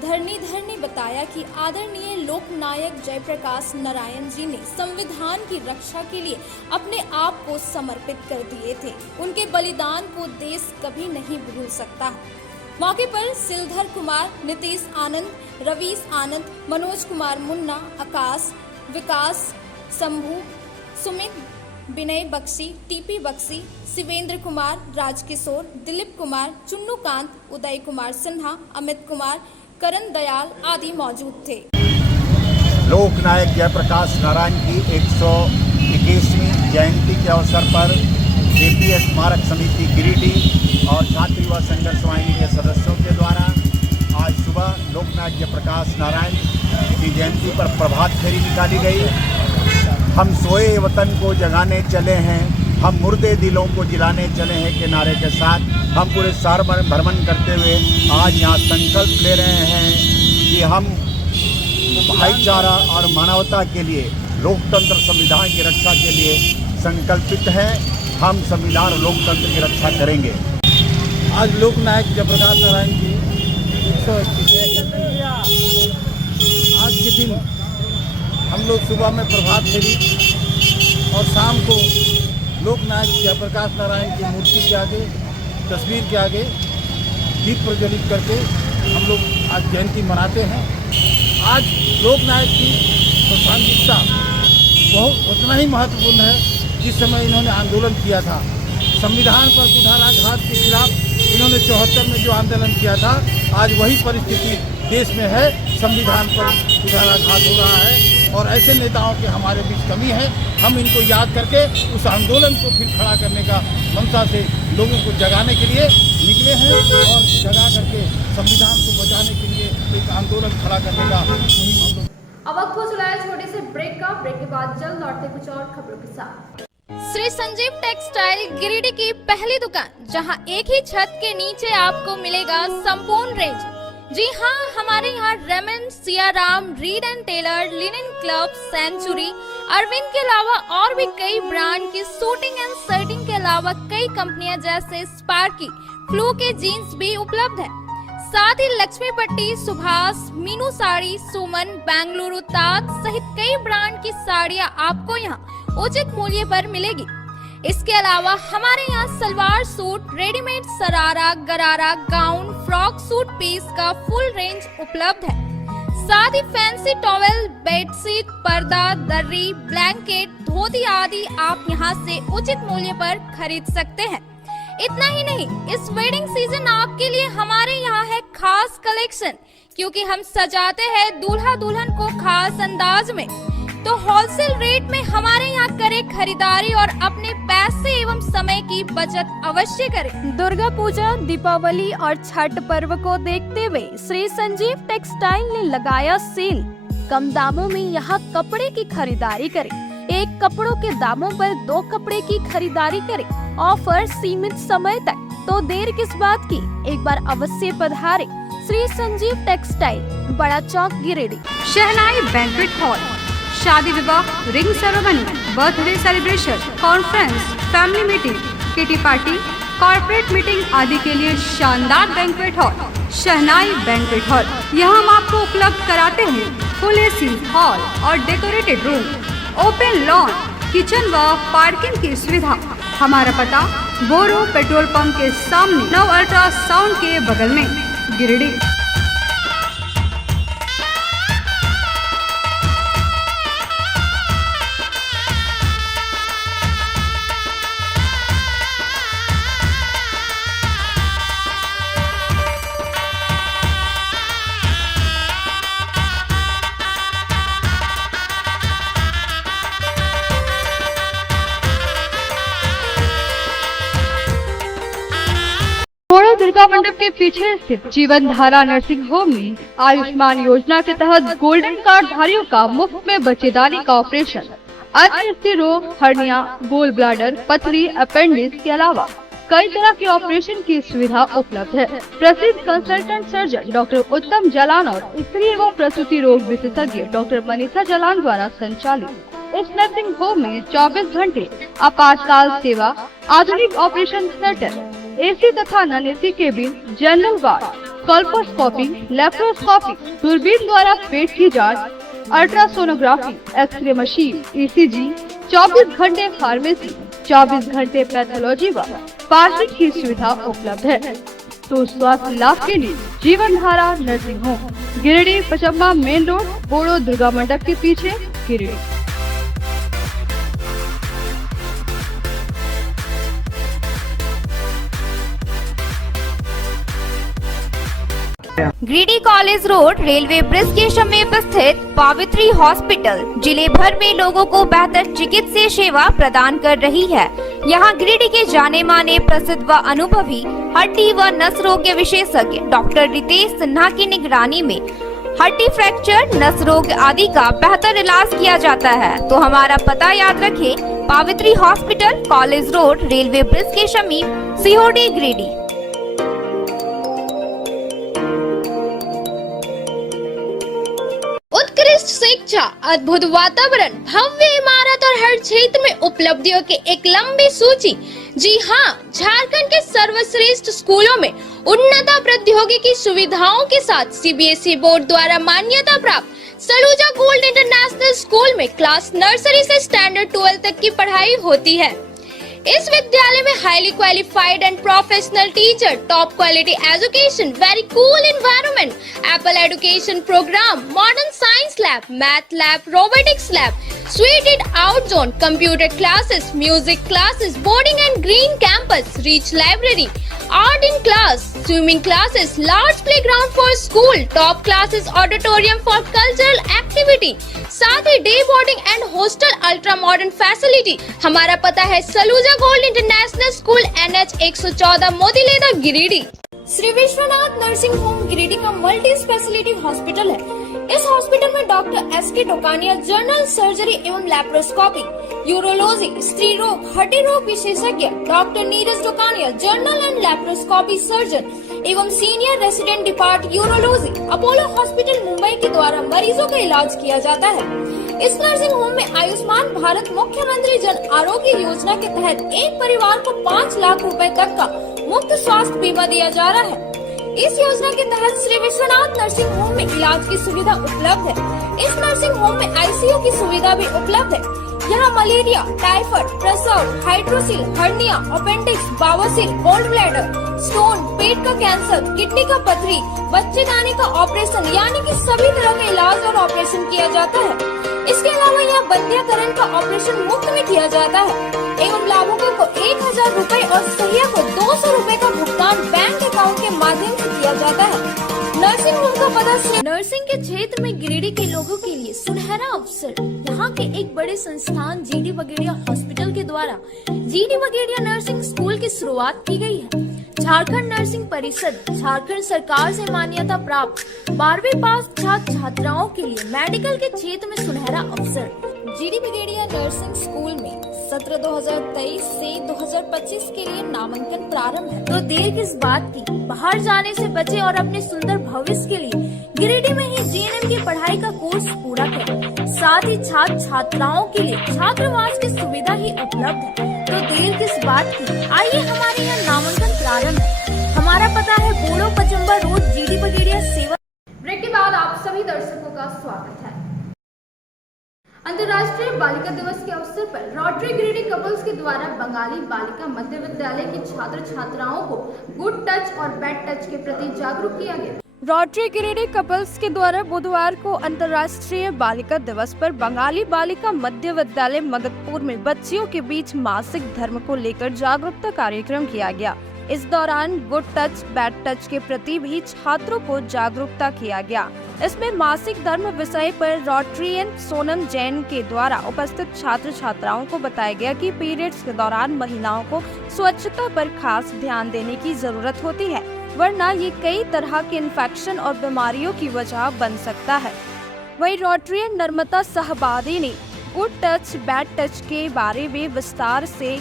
धरणीधर ने बताया कि आदरणीय लोकनायक जयप्रकाश नारायण जी ने संविधान की रक्षा के लिए अपने आप को समर्पित कर दिए थे। उनके बलिदान को देश कभी नहीं भूल सकता। मौके पर सिलधर कुमार, नीतीश आनंद, रवीश आनंद, मनोज कुमार मुन्ना, आकाश, विकास, शंभू, सुमित, विनय बख्शी, टीपी बख्शी, शिवेंद्र कुमार, राजकिशोर, दिलीप कुमार, चुन्नूकांत, उदय कुमार सिन्हा, अमित कुमार, करण दयाल आदि मौजूद थे। लोकनायक जयप्रकाश नारायण की 121वीं जयंती के अवसर पर जेपी स्मारक समिति गिरिडीह और छात्र युवा संघर्ष वाहिनी के सदस्यों के द्वारा आज सुबह लोकनायक जयप्रकाश नारायण की जयंती पर प्रभात फेरी निकाली गई। हम सोए वतन को जगाने चले हैं, हम मुर्दे दिलों को जिलाने चले हैं के नारे के साथ हम पूरे शहर में भ्रमण करते हुए आज यहाँ संकल्प ले रहे हैं कि हम भाईचारा और मानवता के लिए, लोकतंत्र संविधान की रक्षा के लिए संकल्पित हैं। हम संविधान और लोकतंत्र की रक्षा करेंगे। आज लोकनायक जयप्रकाश नारायण की 121 आज के दिन हम लोग सुबह में प्रभात फेरी और शाम को लोकनायक जयप्रकाश नारायण की मूर्ति के आगे, तस्वीर के आगे दीप प्रज्वलित करके हम लोग आज जयंती मनाते हैं। आज लोकनायक की प्रासंगिकता बहुत उतना ही महत्वपूर्ण है जिस समय इन्होंने आंदोलन किया था। संविधान पर कुठाराघात के खिलाफ इन्होंने 74 में जो आंदोलन किया था, आज वही परिस्थिति देश में है। संविधान पर कुठाराघात हो रहा है और ऐसे नेताओं के हमारे बीच कमी है। हम इनको याद करके उस आंदोलन को फिर खड़ा करने का मनसा से लोगों को जगाने के लिए निकले हैं और जगा करके संविधान को बचाने के लिए एक आंदोलन खड़ा करने का मुहिम हम लोग। अब वक्त हो चला है छोटे से ब्रेक का। ब्रेक के बाद जल्द लौटते कुछ और खबरों के साथ। श्री संजीव टेक्सटाइल गिरिडीह की पहली दुकान, जहां एक ही छत के नीचे आपको मिलेगा संपूर्ण रेंज। जी हाँ, हमारे यहाँ Raymond, Siyaram, Reid and Taylor, Linen Club, Century, Arvind के अलावा और भी कई ब्रांड की सूटिंग एंड शर्टिंग के अलावा कई कंपनियां जैसे स्पार्की, फ्लू के जीन्स भी उपलब्ध है। साथ ही लक्ष्मी पट्टी, सुभाष, मीनू साड़ी, सुमन, बेंगलुरु ताज सहित कई ब्रांड की साड़ियां आपको यहाँ उचित मूल्य पर मिलेगी। इसके अलावा हमारे यहाँ सलवार सूट, रेडीमेड सरारा, गरारा, गाउन, फ्रॉक सूट पीस का फुल रेंज उपलब्ध है। साथ ही फैंसी टॉवेल, बेडशीट, पर्दा, दर्री, ब्लैंकेट, धोती आदि आप यहाँ से उचित मूल्य पर खरीद सकते हैं। इतना ही नहीं, इस वेडिंग सीजन आपके लिए हमारे यहाँ है खास कलेक्शन, क्योंकि हम सजाते हैं दूल्हा दुल्हन को खास अंदाज में। तो होलसेल रेट में हमारे यहाँ करें खरीदारी और अपने पैसे एवं समय की बचत अवश्य करें। दुर्गा पूजा, दीपावली और छठ पर्व को देखते हुए श्री संजीव टेक्सटाइल ने लगाया सेल। कम दामों में यहाँ कपड़े की खरीदारी करें। एक कपड़ों के दामों पर 2 कपड़े की खरीदारी करें। ऑफर सीमित समय तक, तो देर किस बात की, एक बार अवश्य पधारें। श्री संजीव टेक्सटाइल, बड़ा चौक, गिरिडीह। शहनाई बैंक्वेट हॉल, शादी विवाह, ring ceremony, birthday celebration, conference, family meeting, kitty party, corporate meeting आदि के लिए शानदार बैंक्वेट हॉल शहनाई बैंक्वेट हॉल। यहाँ हम आपको उपलब्ध कराते हैं फुल एसी हॉल और decorated room, open lawn, kitchen व पार्किंग की सुविधा। हमारा पता बोरो पेट्रोल पंप के सामने, नव अल्ट्रासाउंड के बगल में, गिरिडीह। दुर्गा मंडप के पीछे स्थित जीवन धारा नर्सिंग होम में आयुष्मान योजना के तहत गोल्डन कार्ड धारियों का मुफ्त में बच्चेदानी का ऑपरेशन, अन्य स्त्री रोग, हर्निया, गोल ब्लैडर, पथरी, अपेंडिक्स के अलावा कई तरह के ऑपरेशन की सुविधा उपलब्ध है। प्रसिद्ध कंसल्टेंट सर्जन डॉक्टर उत्तम जलान और स्त्री एवं प्रसूति रोग विशेषज्ञ डॉक्टर मनीषा जलान द्वारा संचालित इस नर्सिंग होम में 24 घंटे आपातकाल सेवा, आधुनिक ऑपरेशन थिएटर, एसी तथा non AC cabin, general ward, colposcopy, laparoscopy, दूरबीन द्वारा पेट की जांच, अल्ट्रासोनोग्राफी, एक्सरे मशीन, ईसीजी, 24 घंटे फार्मेसी, 24 घंटे पैथोलॉजी व पार्किंग की सुविधा उपलब्ध है। तो स्वास्थ्य लाभ के लिए Jivan Dhara nursing home, Giridih, Pachamba main road, Boro Durga मंडप के पीछे, Giridih. Giridih college road, railway bridge के समीप स्थित पावित्री हॉस्पिटल जिले भर में लोगों को बेहतर चिकित्सीय सेवा प्रदान कर रही है। यहाँ गिरिडीह के जाने माने, प्रसिद्ध व अनुभवी हड्डी व नस रोग के विशेषज्ञ डॉक्टर रितेश सिन्हा की निगरानी में हड्डी फ्रैक्चर, नस रोग आदि का बेहतर इलाज किया जाता है। तो हमारा पता याद रखें, Pavitri hospital, college road, railway bridge के समीप, सीओडी, गिरिडीह। उत्कृष्ट शिक्षा, अद्भुत वातावरण, भव्य इमारत और हर क्षेत्र में उपलब्धियों की एक लंबी सूची। जी हाँ, झारखंड के सर्वश्रेष्ठ स्कूलों में उन्नत प्रौद्योगिकी सुविधाओं के साथ सीबीएसई बोर्ड द्वारा मान्यता प्राप्त सलूजा गोल्ड इंटरनेशनल स्कूल में क्लास नर्सरी से स्टैंडर्ड 12 तक की पढ़ाई होती है। इस विद्यालय में highly qualified and professional teacher, top quality education, very cool environment, Apple education programme, modern science lab, math lab, robotics lab, suited out zone, computer classes, music classes, boarding and green campus, rich library, art in class, swimming classes, large playground for school, top classes auditorium for cultural activity, साथ ही day boarding and hostel ultra modern facility. हमारा पता है Saluja gold international school NH 114 Motileda Giridih. Shri Vishwanath nursing home Giridih का multi specialty hospital है। इस hospital में doctor SK Tokania general surgery एवं लैप्रोस्कोपी, यूरोलॉजी, स्त्री रोग, हड्डी रोग विशेषज्ञ, doctor Neeraj Tokania general and laparoscopy surgeon एवं senior resident depart urology Apollo hospital Mumbai के द्वारा मरीजों का इलाज किया जाता है। इस नर्सिंग होम में आयुष्मान भारत मुख्यमंत्री जन आरोग्य योजना के तहत एक परिवार को 5 लाख रुपए तक का मुफ्त स्वास्थ्य बीमा दिया जा रहा है। इस योजना के तहत श्री विश्वनाथ नर्सिंग होम में इलाज की सुविधा उपलब्ध है। इस नर्सिंग होम में ICU की सुविधा भी उपलब्ध है। यहाँ मलेरिया, टाइफाइड, प्रसव, हाइड्रोसिल, हर्निया, अपेंडिक्स, बवासीर, गोल्ड ब्लैडर, स्टोन, पेट का कैंसर, किडनी का पथरी, बच्चेदानी का ऑपरेशन यानी कि सभी तरह का इलाज और ऑपरेशन किया जाता है। इसके अलावा यहाँ बंध्याकरण का ऑपरेशन मुफ्त में किया जाता है एवं लाभुकों को 1000 रुपए और सहिया को 200 रुपए का भुगतान बैंक अकाउंट के माध्यम से किया जाता है। नर्सिंग होम का पता नर्सिंग के क्षेत्र में गिरिडीह के लोगों के लिए सुनहरा अवसर। यहाँ के एक बड़े संस्थान GD बगेड़िया हॉस्पिटल के द्वारा GD बगेड़िया नर्सिंग स्कूल की शुरुआत की गई है। झारखंड नर्सिंग परिषद झारखंड सरकार से मान्यता प्राप्त 12वीं पास छात्र छात्राओं के लिए मेडिकल के क्षेत्र में सुनहरा अवसर। GD बगेड़िया नर्सिंग स्कूल में सत्र 2023 से 2025 के लिए नामांकन प्रारंभ है। तो देर किस बात की, बाहर जाने से बचे और अपने सुंदर भविष्य के लिए गिरिडीह में ही GNM की पढ़ाई का कोर्स पूरा करें। साथ ही छात्र छात्राओं के लिए छात्रावास की सुविधा ही उपलब्ध है। तो देर किस बात की, आइए हमारे यहाँ नामांकन प्रारंभ है। हमारा पता है बोड़ो पचम्बा रोड, GD बगेड़िया सेवा। ब्रेक के बाद आप सभी दर्शकों का स्वागत है। अंतर्राष्ट्रीय बालिका दिवस के अवसर पर रोटरी गिरिडीह कपल्स के द्वारा बंगाली बालिका मध्य विद्यालय के छात्र छात्राओं को गुड टच और बैड टच के प्रति जागरूक किया गया। रोटरी गिरिडीह कपल्स के द्वारा बुधवार को अंतर्राष्ट्रीय बालिका दिवस पर बंगाली बालिका मध्य विद्यालय मगधपुर में बच्चियों के बीच मासिक धर्म को लेकर जागरूकता कार्यक्रम किया गया। इस दौरान गुड टच बैड टच के प्रति भी छात्रों को जागरूकता किया गया। इसमें मासिक धर्म विषय पर रोटरियन सोनम जैन के द्वारा उपस्थित छात्र छात्राओं को बताया गया कि पीरियड्स के दौरान महिलाओं को स्वच्छता पर खास ध्यान देने की जरूरत होती है, वरना ये कई तरह के इन्फेक्शन और बीमारियों की वजह बन सकता है। वहीं रोटरियन नर्मदा सहबादी ने गुड टच बैड टच के बारे में विस्तार से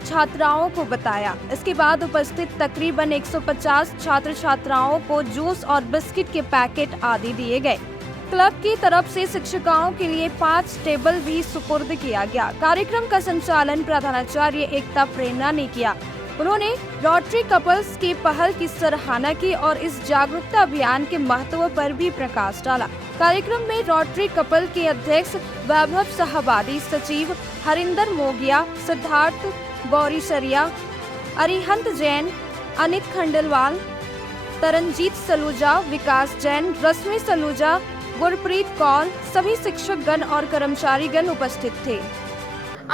छात्राओं को बताया। इसके बाद उपस्थित तकरीबन 150 छात्र छात्राओं को जूस और बिस्किट के पैकेट आदि दिए गए। क्लब की तरफ से शिक्षिकाओं के लिए 5 टेबल भी सुपुर्द किया गया। कार्यक्रम का संचालन प्रधानाचार्य एकता प्रेरणा ने किया। उन्होंने रोटरी कपल्स की पहल की सराहना की और इस जागरूकता अभियान के महत्व पर भी प्रकाश डाला। कार्यक्रम में रोटरी कपल के अध्यक्ष वैभव सहबादी, सचिव हरिंदर मोगिया, सिद्धार्थ गौरी सरिया, अरिहंत जैन, अनित खंडेलवाल, तरनजीत सलूजा, विकास जैन, रश्मि सलूजा, गुरप्रीत कौर, सभी शिक्षकगण और कर्मचारीगण उपस्थित थे।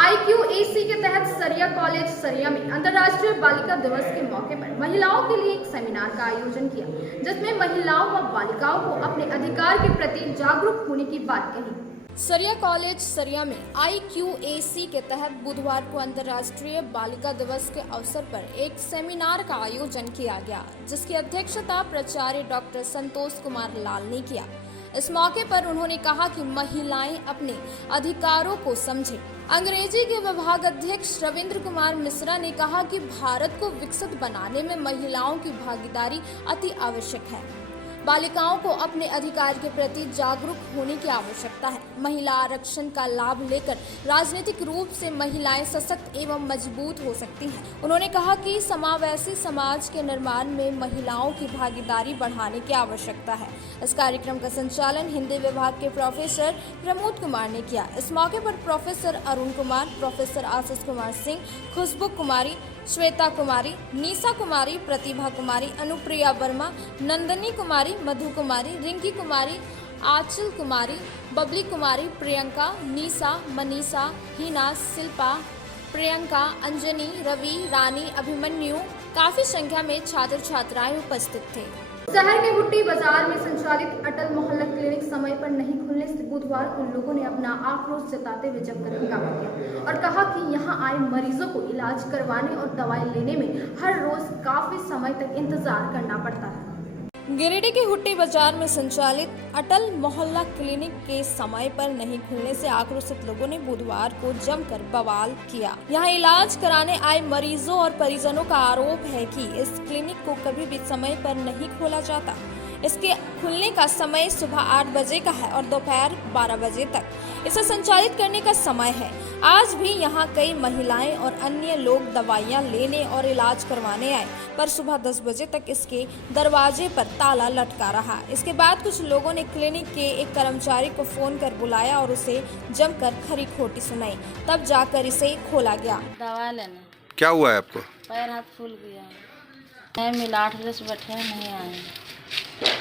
IQAC के तहत सरिया कॉलेज सरिया में अंतर्राष्ट्रीय बालिका दिवस के मौके पर महिलाओं के लिए एक सेमिनार का आयोजन किया, जिसमें महिलाओं व बालिकाओं को अपने अधिकार के प्रति जागरूक होने की बात कही। सरिया कॉलेज सरिया में IQAC के तहत बुधवार को अंतर्राष्ट्रीय बालिका दिवस के अवसर पर एक सेमिनार का आयोजन किया गया, जिसकी अध्यक्षता प्राचार्य डॉक्टर संतोष कुमार लाल ने किया। इस मौके पर उन्होंने कहा कि महिलाएं अपने अधिकारों को समझें। अंग्रेजी के विभाग अध्यक्ष रविंद्र कुमार मिश्रा ने कहा कि भारत को विकसित बनाने में महिलाओं की भागीदारी अति आवश्यक है। बालिकाओं को अपने अधिकार के प्रति जागरूक होने की आवश्यकता है। महिला आरक्षण का लाभ लेकर राजनीतिक रूप से महिलाएं सशक्त एवं मजबूत हो सकती हैं। उन्होंने कहा कि समावेशी समाज के निर्माण में महिलाओं की भागीदारी बढ़ाने की आवश्यकता है। इस कार्यक्रम का संचालन हिंदी विभाग के प्रोफेसर प्रमोद कुमार ने किया। इस मौके पर प्रोफेसर अरुण कुमार, प्रोफेसर आशीष कुमार सिंह, खुशबू कुमारी, श्वेता कुमारी, निशा कुमारी, प्रतिभा कुमारी, अनुप्रिया वर्मा, नंदनी कुमारी, मधु कुमारी, रिंकी कुमारी, आंचल कुमारी, बबली कुमारी, प्रियंका, निशा, मनीषा, हिना, शिल्पा, प्रियंका, अंजनी, रवि, रानी, अभिमन्यु, काफी संख्या में छात्र छात्राएं उपस्थित थे। शहर के हुट्टी बाजार में संचालित अटल मोहल्ला क्लिनिक समय समय पर नहीं खुलने से बुधवार को लोगों ने अपना आक्रोश जताते हुए जमकर हंगामा किया और कहा कि यहां आए मरीजों को इलाज करवाने और दवाई लेने में हर रोज काफी समय तक इंतजार करना पड़ता है। गिरिडीह के हुट्टी बाजार में संचालित अटल मोहल्ला क्लिनिक के समय पर नहीं खुलने से आक्रोशित लोगों ने बुधवार को जमकर बवाल किया। यहां इलाज कराने आए मरीजों और परिजनों का आरोप है कि इस क्लिनिक को कभी भी समय पर नहीं खोला जाता। इसके खुलने का समय सुबह 8 बजे का है और दोपहर 12 बजे तक इसे संचालित करने का समय है। आज भी यहां कई महिलाएं और अन्य लोग दवाइयां लेने और इलाज करवाने आए, पर सुबह 10 बजे तक इसके दरवाजे पर ताला लटका रहा। इसके बाद कुछ लोगों ने क्लिनिक के एक कर्मचारी को फोन कर बुलाया और उसे जमकर खरी खोटी सुनाई, तब जाकर इसे खोला गया। दवा लेने क्या हुआ है आपको? पैर हाथ फूल गया। नहीं मिला, 8 बजे से बैठे हैं, नहीं आए।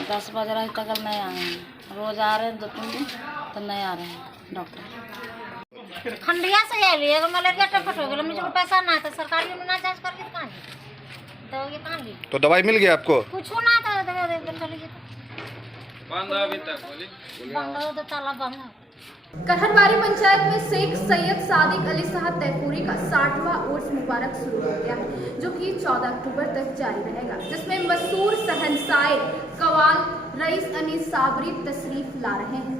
10 बज रहा है तक नहीं आए हैं। रोज आ रहे हैं 2-3 दिन तो नहीं आ रहे हैं डॉक्टर। खंडिया से आइए, अगर मलेरिया टाइफाइड हो गया, मुझे पैसा ना था, सरकारी में ना जांच करके कहाँ तो ये कहाँ ली? तो दवाई मिल गया आपको? कुछ ना था, दवा दे चली बंद अभी तक बोली बंद तो ताला बंद। करहरबारी पंचायत में शेख सैयद सादिक अली साहब तैफूरी का 60वां उर्स मुबारक शुरू हो गया है, जो कि 14 अक्टूबर तक जारी रहेगा, जिसमें मशहूर शहंशाए कवाल रईस अनीस साबरी तशरीफ ला रहे हैं।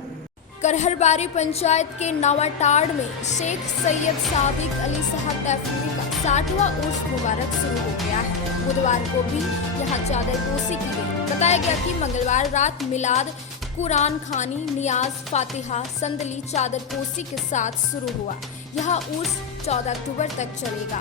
करहरबारी पंचायत के नावाटाड़ में शेख सैयद सादिक अली साहब तैफूरी का 60वां उर्स मुबारक शुरू हो गया है। बुधवार को भी यहाँ चादरपोशी की गई। बताया गया कि मंगलवार रात मिलाद कुरान खानी, नियाज, फातिहा, संदली, चादरपोशी के साथ शुरू हुआ। यह उर्स 14 अक्टूबर तक चलेगा।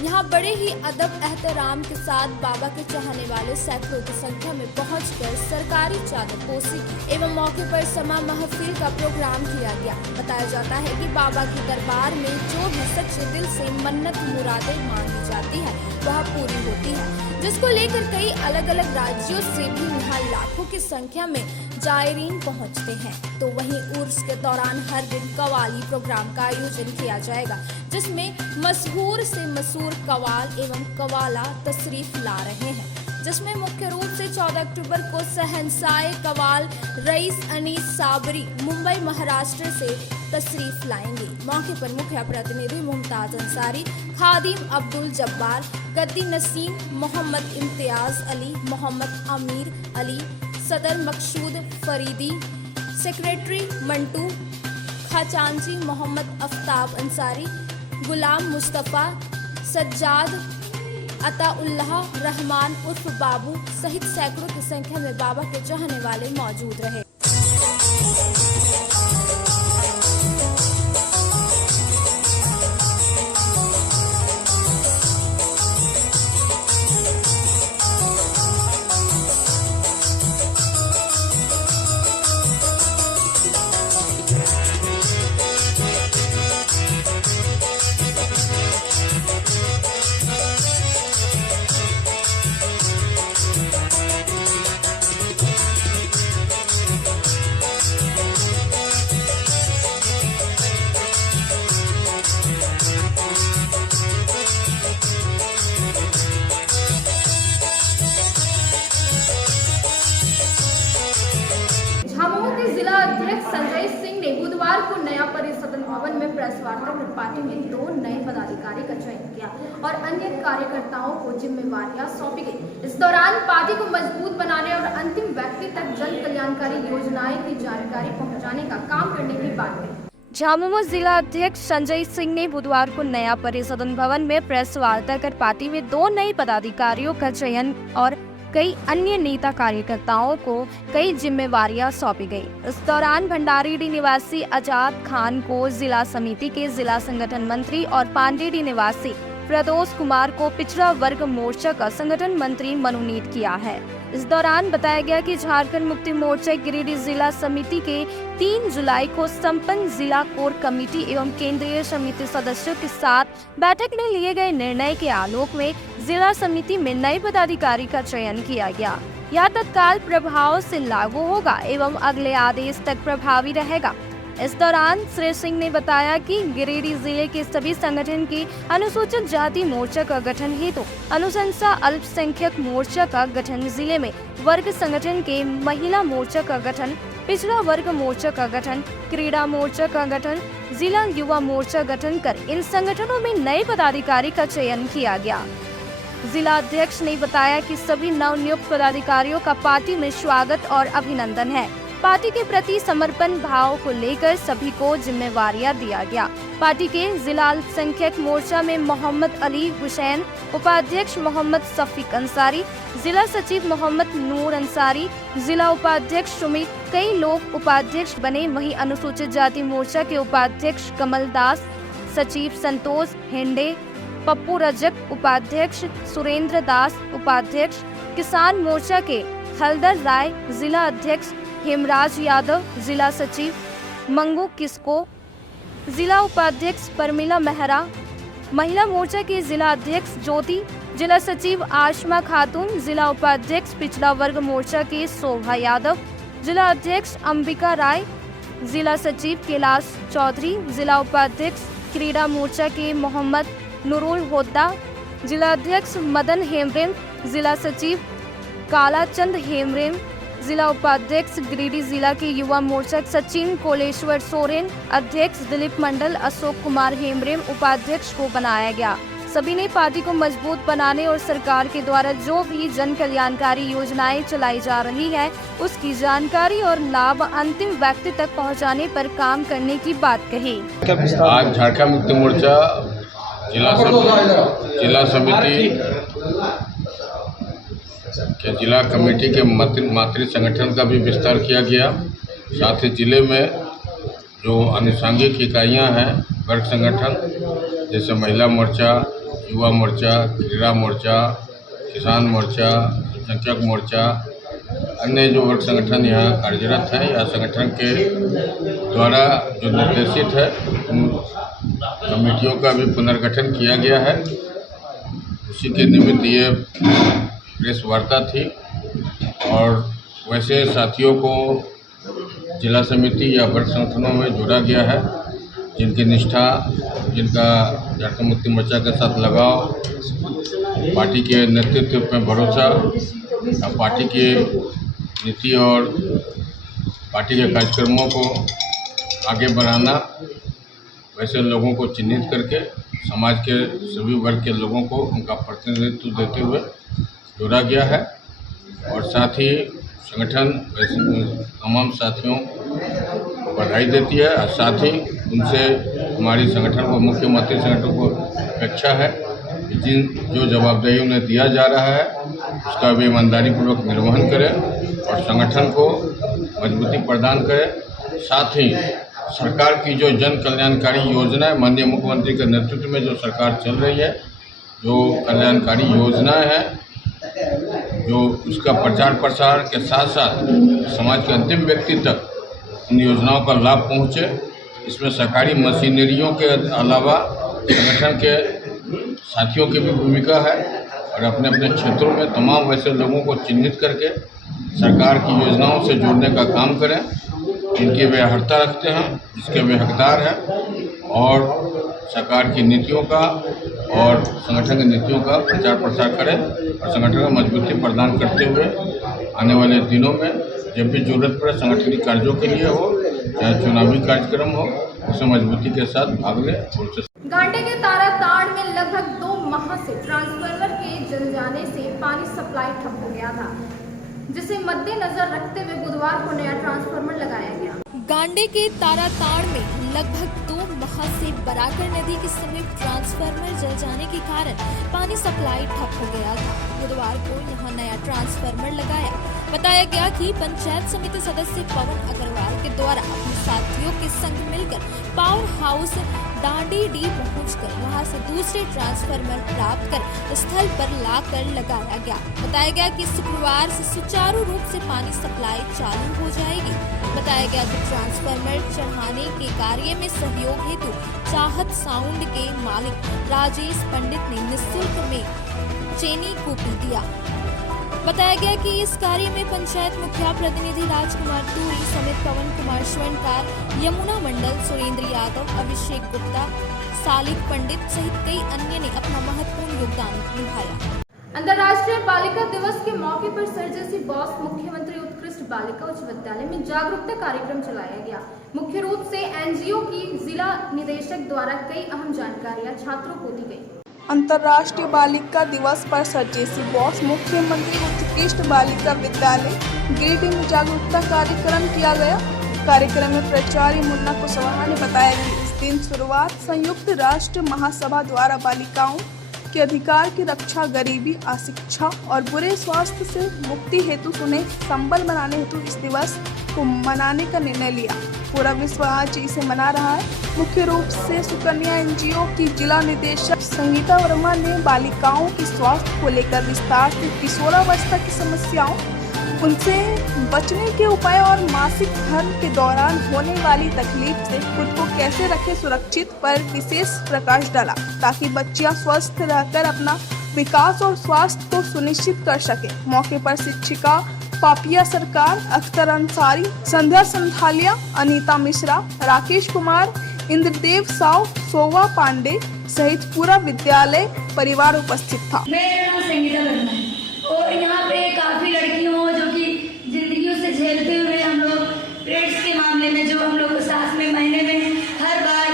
यहाँ बड़े ही अदब एहतराम के साथ बाबा के चाहने वाले सैकड़ों की संख्या में पहुंचकर सरकारी चादरपोशी की एवं मौके पर समा महफिल का प्रोग्राम किया गया। बताया जाता है कि बाबा के दरबार में जो भी सच्चे दिल से मन्नत मुरादें मांगी जाती है वह पूरी होती है, जिसको लेकर कई अलग अलग राज्यों से भी यहाँ लाखों की संख्या में जायरीन पहुँचते हैं। तो वहीं उर्स के दौरान हर दिन कवाली प्रोग्राम का आयोजन किया जाएगा, जिसमें मशहूर से मशहूर कवाल एवं कवाला तशरीफ ला रहे हैं, जिसमें मुख्य रूप से 14 अक्टूबर को शहंशाए कवाल रईस अनीस साबरी मुंबई महाराष्ट्र से तशरीफ लाएंगे। मौके पर मुख्य प्रतिनिधि मुमताज अंसारी, खादिम अब्दुल जब्बार, गद्दी नसीम, मोहम्मद इम्तियाज अली, मोहम्मद अमीर अली, सदर मकसूद फरीदी, सेक्रेटरी मंटू खाचांची, मोहम्मद अफ्ताब अंसारी, गुलाम मुस्तफ़ा, सज्जाद अताउल्लाह रहमान उर्फ बाबू सहित सैकड़ों की संख्या में बाबा के चाहने वाले मौजूद रहे। संजय सिंह ने बुधवार को नया परिषद भवन में प्रेस वार्ता कर पार्टी में 2 नए पदाधिकारी का चयन किया और अन्य कार्यकर्ताओं को जिम्मेवारियां सौंपी गई। इस दौरान पार्टी को मजबूत बनाने और अंतिम व्यक्ति तक जन कल्याणकारी योजनाएं की जानकारी पहुंचाने का काम करने की बात कही। झामुमो जिला अध्यक्ष संजय सिंह ने बुधवार को नया परिसदन भवन में प्रेस वार्ता कर पार्टी में 2 नए पदाधिकारियों का चयन और कई अन्य नेता कार्यकर्ताओं को कई जिम्मेवारियां सौंपी गई। इस दौरान भंडारीडीह निवासी आजाद खान को जिला समिति के जिला संगठन मंत्री और पांडेडी निवासी प्रदोष कुमार को पिछड़ा वर्ग मोर्चा का संगठन मंत्री मनोनीत किया है। इस दौरान बताया गया कि झारखंड मुक्ति मोर्चा गिरिडीह जिला समिति के 3 जुलाई को संपन्न जिला कोर कमेटी एवं केंद्रीय समिति सदस्यों के साथ बैठक में लिए गए निर्णय के आलोक में जिला समिति में नए पदाधिकारी का चयन किया गया। यह तत्काल प्रभाव से लागू होगा एवं अगले आदेश तक प्रभावी रहेगा। इस दौरान श्री सिंह ने बताया कि गिरिडीह जिले के सभी संगठन की अनुसूचित जाति मोर्चा का गठन हेतु अनुशंसा अल्पसंख्यक मोर्चा का गठन जिले में वर्ग संगठन के महिला मोर्चा का गठन, पिछड़ा वर्ग मोर्चा का गठन, क्रीड़ा मोर्चा का गठन, जिला युवा मोर्चा गठन कर इन संगठनों में नए पदाधिकारी का चयन किया गया। जिला अध्यक्ष ने बताया कि सभी नवनियुक्त पदाधिकारियों का पार्टी में स्वागत और अभिनंदन है। पार्टी के प्रति समर्पण भाव को लेकर सभी को जिम्मेवारियां दिया गया। पार्टी के जिला अल्पसंख्यक मोर्चा में मोहम्मद अली हुसैन, उपाध्यक्ष मोहम्मद सफीक अंसारी, जिला सचिव मोहम्मद नूर अंसारी, जिला उपाध्यक्ष सुमित कई लोग उपाध्यक्ष बने। वहीं अनुसूचित जाति मोर्चा के उपाध्यक्ष कमल दास, सचिव संतोष हेंडे, पप्पू रजक उपाध्यक्ष, सुरेंद्र दास उपाध्यक्ष, किसान मोर्चा के हलदर राय, जिला अध्यक्ष हेमराज यादव, जिला सचिव मंगू किस्को, जिला उपाध्यक्ष परमिला मेहरा, महिला मोर्चा के जिला अध्यक्ष ज्योति, जिला सचिव आशमा खातून, जिला उपाध्यक्ष पिछड़ा वर्ग मोर्चा के शोभा यादव, जिला अध्यक्ष अंबिका राय, जिला सचिव कैलाश चौधरी, जिला उपाध्यक्ष क्रीड़ा मोर्चा के मोहम्मद नूरुल होद्दा, जिला अध्यक्ष मदन हेमब्रेम, जिला सचिव कालाचंद हेमब्रेम, जिला उपाध्यक्ष गिरिडीह जिला के युवा मोर्चा सचिन कोलेश्वर सोरेन, अध्यक्ष दिलीप मंडल, अशोक कुमार हेमब्रेम उपाध्यक्ष को बनाया गया। सभी ने पार्टी को मजबूत बनाने और सरकार के द्वारा जो भी जन कल्याणकारी योजनाएं चलाई जा रही है उसकी जानकारी और लाभ अंतिम व्यक्ति तक पहुंचाने पर काम करने की बात कही। आज झारखंड मुक्ति मोर्चा जिला समिति के जिला कमेटी के मातृ संगठन का भी विस्तार किया गया। साथ ही जिले में जो अनुषंगिक इकाइयां हैं वर्ग संगठन जैसे महिला मोर्चा, युवा मोर्चा, क्रीड़ा मोर्चा, किसान मोर्चा, अल्पसंख्यक मोर्चा, अन्य जो वर्ग संगठन यहाँ कार्यरत हैं या संगठन के द्वारा जो निर्देशित है उन कमेटियों का भी पुनर्गठन किया गया है। उसी के निमित्त ये प्रेस वार्ता थी और वैसे साथियों को जिला समिति या वर्ग संगठनों में जोड़ा गया है जिनकी निष्ठा, जिनका झारखंड मुक्ति मोर्चा के साथ लगाव, पार्टी के नेतृत्व में भरोसा, पार्टी की नीति और पार्टी के कार्यक्रमों को आगे बढ़ाना, वैसे लोगों को चिन्हित करके समाज के सभी वर्ग के लोगों को उनका प्रतिनिधित्व देते हुए जोड़ा गया है। और साथ ही संगठन तमाम साथियों को बधाई देती है और साथ ही उनसे हमारी संगठन को मुख्य मातृ संगठन को अपेक्षा है कि जो जवाबदेही उन्हें दिया जा रहा है उसका भी ईमानदारी पूर्वक निर्वहन करें और संगठन को मजबूती प्रदान करें। साथ ही सरकार की जो जन कल्याणकारी योजनाएं माननीय मुख्यमंत्री के नेतृत्व में जो सरकार चल रही है, जो कल्याणकारी योजनाएं हैं, जो उसका प्रचार प्रसार के साथ साथ समाज के अंतिम व्यक्ति तक उन योजनाओं का लाभ पहुंचे, इसमें सरकारी मशीनरियों के अलावा संगठन के साथियों की भी भूमिका है और अपने अपने क्षेत्रों में तमाम वैसे लोगों को चिन्हित करके सरकार की योजनाओं से जोड़ने का काम करें जिनकी वे अर्हता रखते हैं, जिसके वे हकदार हैं और सरकार की नीतियों का और संगठन की नीतियों का प्रचार प्रसार करें और संगठन को मजबूती प्रदान करते हुए आने वाले दिनों में जब भी जरूरत पड़े संगठनिक कार्यों के लिए हो चाहे चुनावी कार्यक्रम हो उसे मजबूती के साथ भाग लें। गांडे के ताराताड़ में लगभग 2 माह से ट्रांसफार्मर के जल जाने से पानी सप्लाई ठप हो गया था, जिसे मद्देनजर रखते हुए बुधवार को नया ट्रांसफार्मर लगाया गया। गांडे के ताराताड़ में लगभग 2 माह से बराकर नदी के समीप ट्रांसफार्मर जल जाने के कारण पानी सप्लाई ठप हो गया था। बुधवार को यहां नया ट्रांसफार्मर लगाया। बताया गया कि पंचायत समिति सदस्य पवन अग्रवाल के द्वारा अपने साथियों के संग मिलकर पावर हाउस डांडी पहुंचकर वहां से दूसरे ट्रांसफार्मर प्राप्त कर स्थल पर लाकर लगाया गया। बताया गया कि शुक्रवार से सुचारू रूप से पानी सप्लाई चालू हो जाएगी। बताया गया कि ट्रांसफार्मर चढ़ाने के कार्य में सहयोग हेतु चाहत साउंड के मालिक राजेश पंडित ने निःशुल्क में चेनी कूपी दिया। बताया गया कि इस कार्य में पंचायत मुखिया प्रतिनिधि राजकुमार तूरी समेत पवन कुमार स्वर्णकार, यमुना मंडल, सुरेंद्र यादव, अभिषेक गुप्ता, सालिक पंडित सहित कई अन्य ने अपना महत्वपूर्ण योगदान निभाया। अंतर्राष्ट्रीय बालिका दिवस के मौके पर सरजेसी बॉस मुख्यमंत्री उत्कृष्ट बालिका उच्च विद्यालय में जागरूकता कार्यक्रम चलाया गया। मुख्य रूप से एनजीओ की जिला निदेशक द्वारा कई अहम जानकारियां छात्रों को दी गई। अंतर्राष्ट्रीय बालिका दिवस पर सरजेसी बॉस मुख्यमंत्री उत्कृष्ट बालिका विद्यालय गिरिडीह में जागरूकता कार्यक्रम किया गया। कार्यक्रम में प्राचार्य मुन्ना कुशवाहा ने बताया कि इस दिन शुरुआत संयुक्त राष्ट्र महासभा द्वारा बालिकाओं के अधिकार की रक्षा, गरीबी, अशिक्षा और बुरे स्वास्थ्य से मुक्ति हेतु उन्हें संबल बनाने हेतु इस दिवस को मनाने का निर्णय लिया। पूरा विश्व आज इसे मना रहा है। मुख्य रूप से सुकन्या एनजीओ की जिला निदेशक संगीता वर्मा ने बालिकाओं के स्वास्थ्य को लेकर विस्तार से किशोरावस्था की समस्याओं, उनसे बचने के उपाय और मासिक धर्म के दौरान होने वाली तकलीफ से खुद को कैसे रखें सुरक्षित पर विशेष प्रकाश डाला, ताकि बच्चियां स्वस्थ रहकर अपना विकास और स्वास्थ्य को सुनिश्चित कर सके। मौके पर शिक्षिका पापिया सरकार, अख्तर अंसारी, संध्या संथालिया, अनीता मिश्रा, राकेश कुमार, इंद्रदेव साव, सोवा पांडे सहित पूरा विद्यालय परिवार उपस्थित था। मेरा नाम संगीता वर्मा है और यहाँ पे काफी लड़कियों जो कि जिंदगियों से झेलते हुए हम लोग पीरियड्स के मामले में जो हम लोग को साथ में महीने में हर बार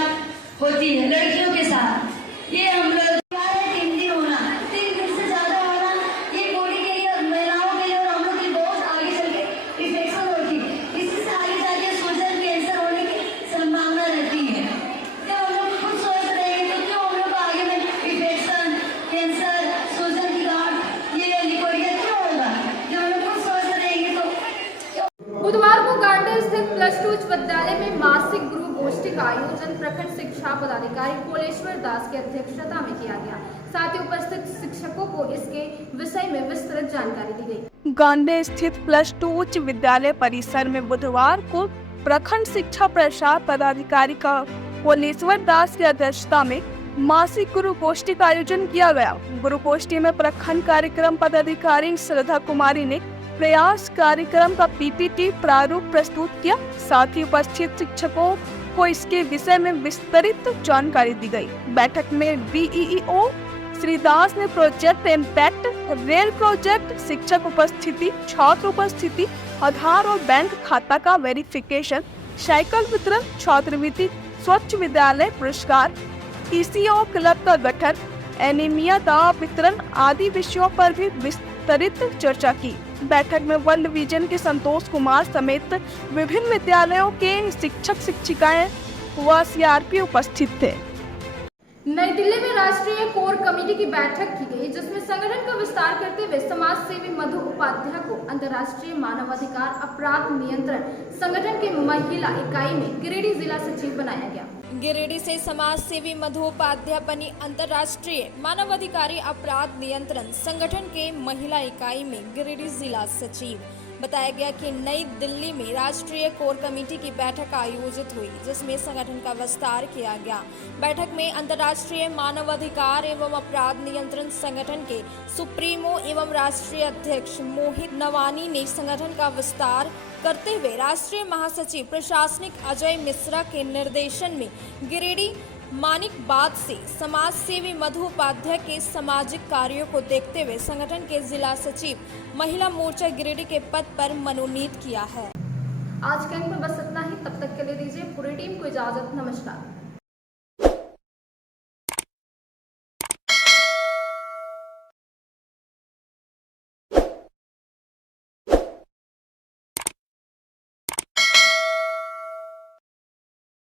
होती है लड़कियों के साथ, ये हम लोग 3 दिन होना, 3 दिन से ज्यादा होना, ये बॉडी के लिए, महिलाओं के लिए और हम लोग की बहुत आगे चल के इन्फेक्शन होती है। इससे आगे जाके सूजन, कैंसर होने की संभावना रहती है। जब हम लोग खुद स्वस्थ रहेंगे तो क्यों हम लोग को आगे में इन्फेक्शन, कैंसर, सूजन की गांठ, ये लिकोरिया क्यों होगा? जब हम लोग खुद स्वस्थ रहेंगे तो। बुधवार को गांधी स्थित +2 उच्च विद्यालय में मासिक गुरु गोष्ठी का आयोजन प्रखंड शिक्षा पदाधिकारी कोलेश्वर दास की अध्यक्षता में किया गया। साथ ही उपस्थित शिक्षकों को इसके विषय में विस्तृत जानकारी दी गई। गांधी स्थित +2 उच्च विद्यालय परिसर में बुधवार को प्रखंड शिक्षा प्रसार पदाधिकारी का कोलेश्वर दास की अध्यक्षता में मासिक गुरु गोष्ठी का आयोजन किया गया। गुरु गोष्ठी में प्रखंड कार्यक्रम पदाधिकारी श्रद्धा कुमारी ने प्रयास कार्यक्रम का पीपीटी प्रारूप प्रस्तुत किया। साथ ही उपस्थित शिक्षकों को इसके विषय में विस्तृत जानकारी दी गई। बैठक में बीईओ श्री दास ने प्रोजेक्ट इम्पैक्ट, रेल प्रोजेक्ट, शिक्षक उपस्थिति, छात्र उपस्थिति, आधार और बैंक खाता का वेरिफिकेशन, साइकिल वितरण, छात्रवृत्ति, स्वच्छ विद्यालय पुरस्कार, ईसीओ क्लब का गठन, एनीमिया दवा वितरण आदि विषयों पर भी विस्तृत चर्चा की। बैठक में वर्ल्ड विजन के संतोष कुमार समेत विभिन्न विद्यालयों के शिक्षक शिक्षिकाएं व सीआरपी उपस्थित थे। नई दिल्ली में राष्ट्रीय कोर कमेटी की बैठक की गई, जिसमें संगठन का विस्तार करते हुए समाज सेवी मधु उपाध्याय को अंतर्राष्ट्रीय मानवाधिकार अपराध नियंत्रण संगठन के महिला इकाई में गिरिडीह जिला सचिव बनाया गया। गिरिडीह से समाज सेवी मधु उपाध्याय बनी अंतर्राष्ट्रीय मानवाधिकारी अपराध नियंत्रण संगठन के महिला इकाई में गिरिडीह जिला सचिव। बताया गया कि नई दिल्ली में राष्ट्रीय कोर कमेटी की बैठक आयोजित हुई, जिसमें संगठन का विस्तार किया गया। बैठक में अंतर्राष्ट्रीय मानवाधिकार एवं अपराध नियंत्रण संगठन के सुप्रीमो एवं राष्ट्रीय अध्यक्ष मोहित नवानी ने संगठन का विस्तार करते हुए राष्ट्रीय महासचिव प्रशासनिक अजय मिश्रा के निर्देशन में गिरिडीह मानिकबाद से समाज सेवी मधु उपाध्याय के सामाजिक कार्यों को देखते हुए संगठन के जिला सचिव महिला मोर्चा गिरिडीह के पद पर मनोनीत किया है। आज के अंक में बस इतना ही। तब तक के लिए दीजिए पूरी टीम को इजाजत। नमस्कार।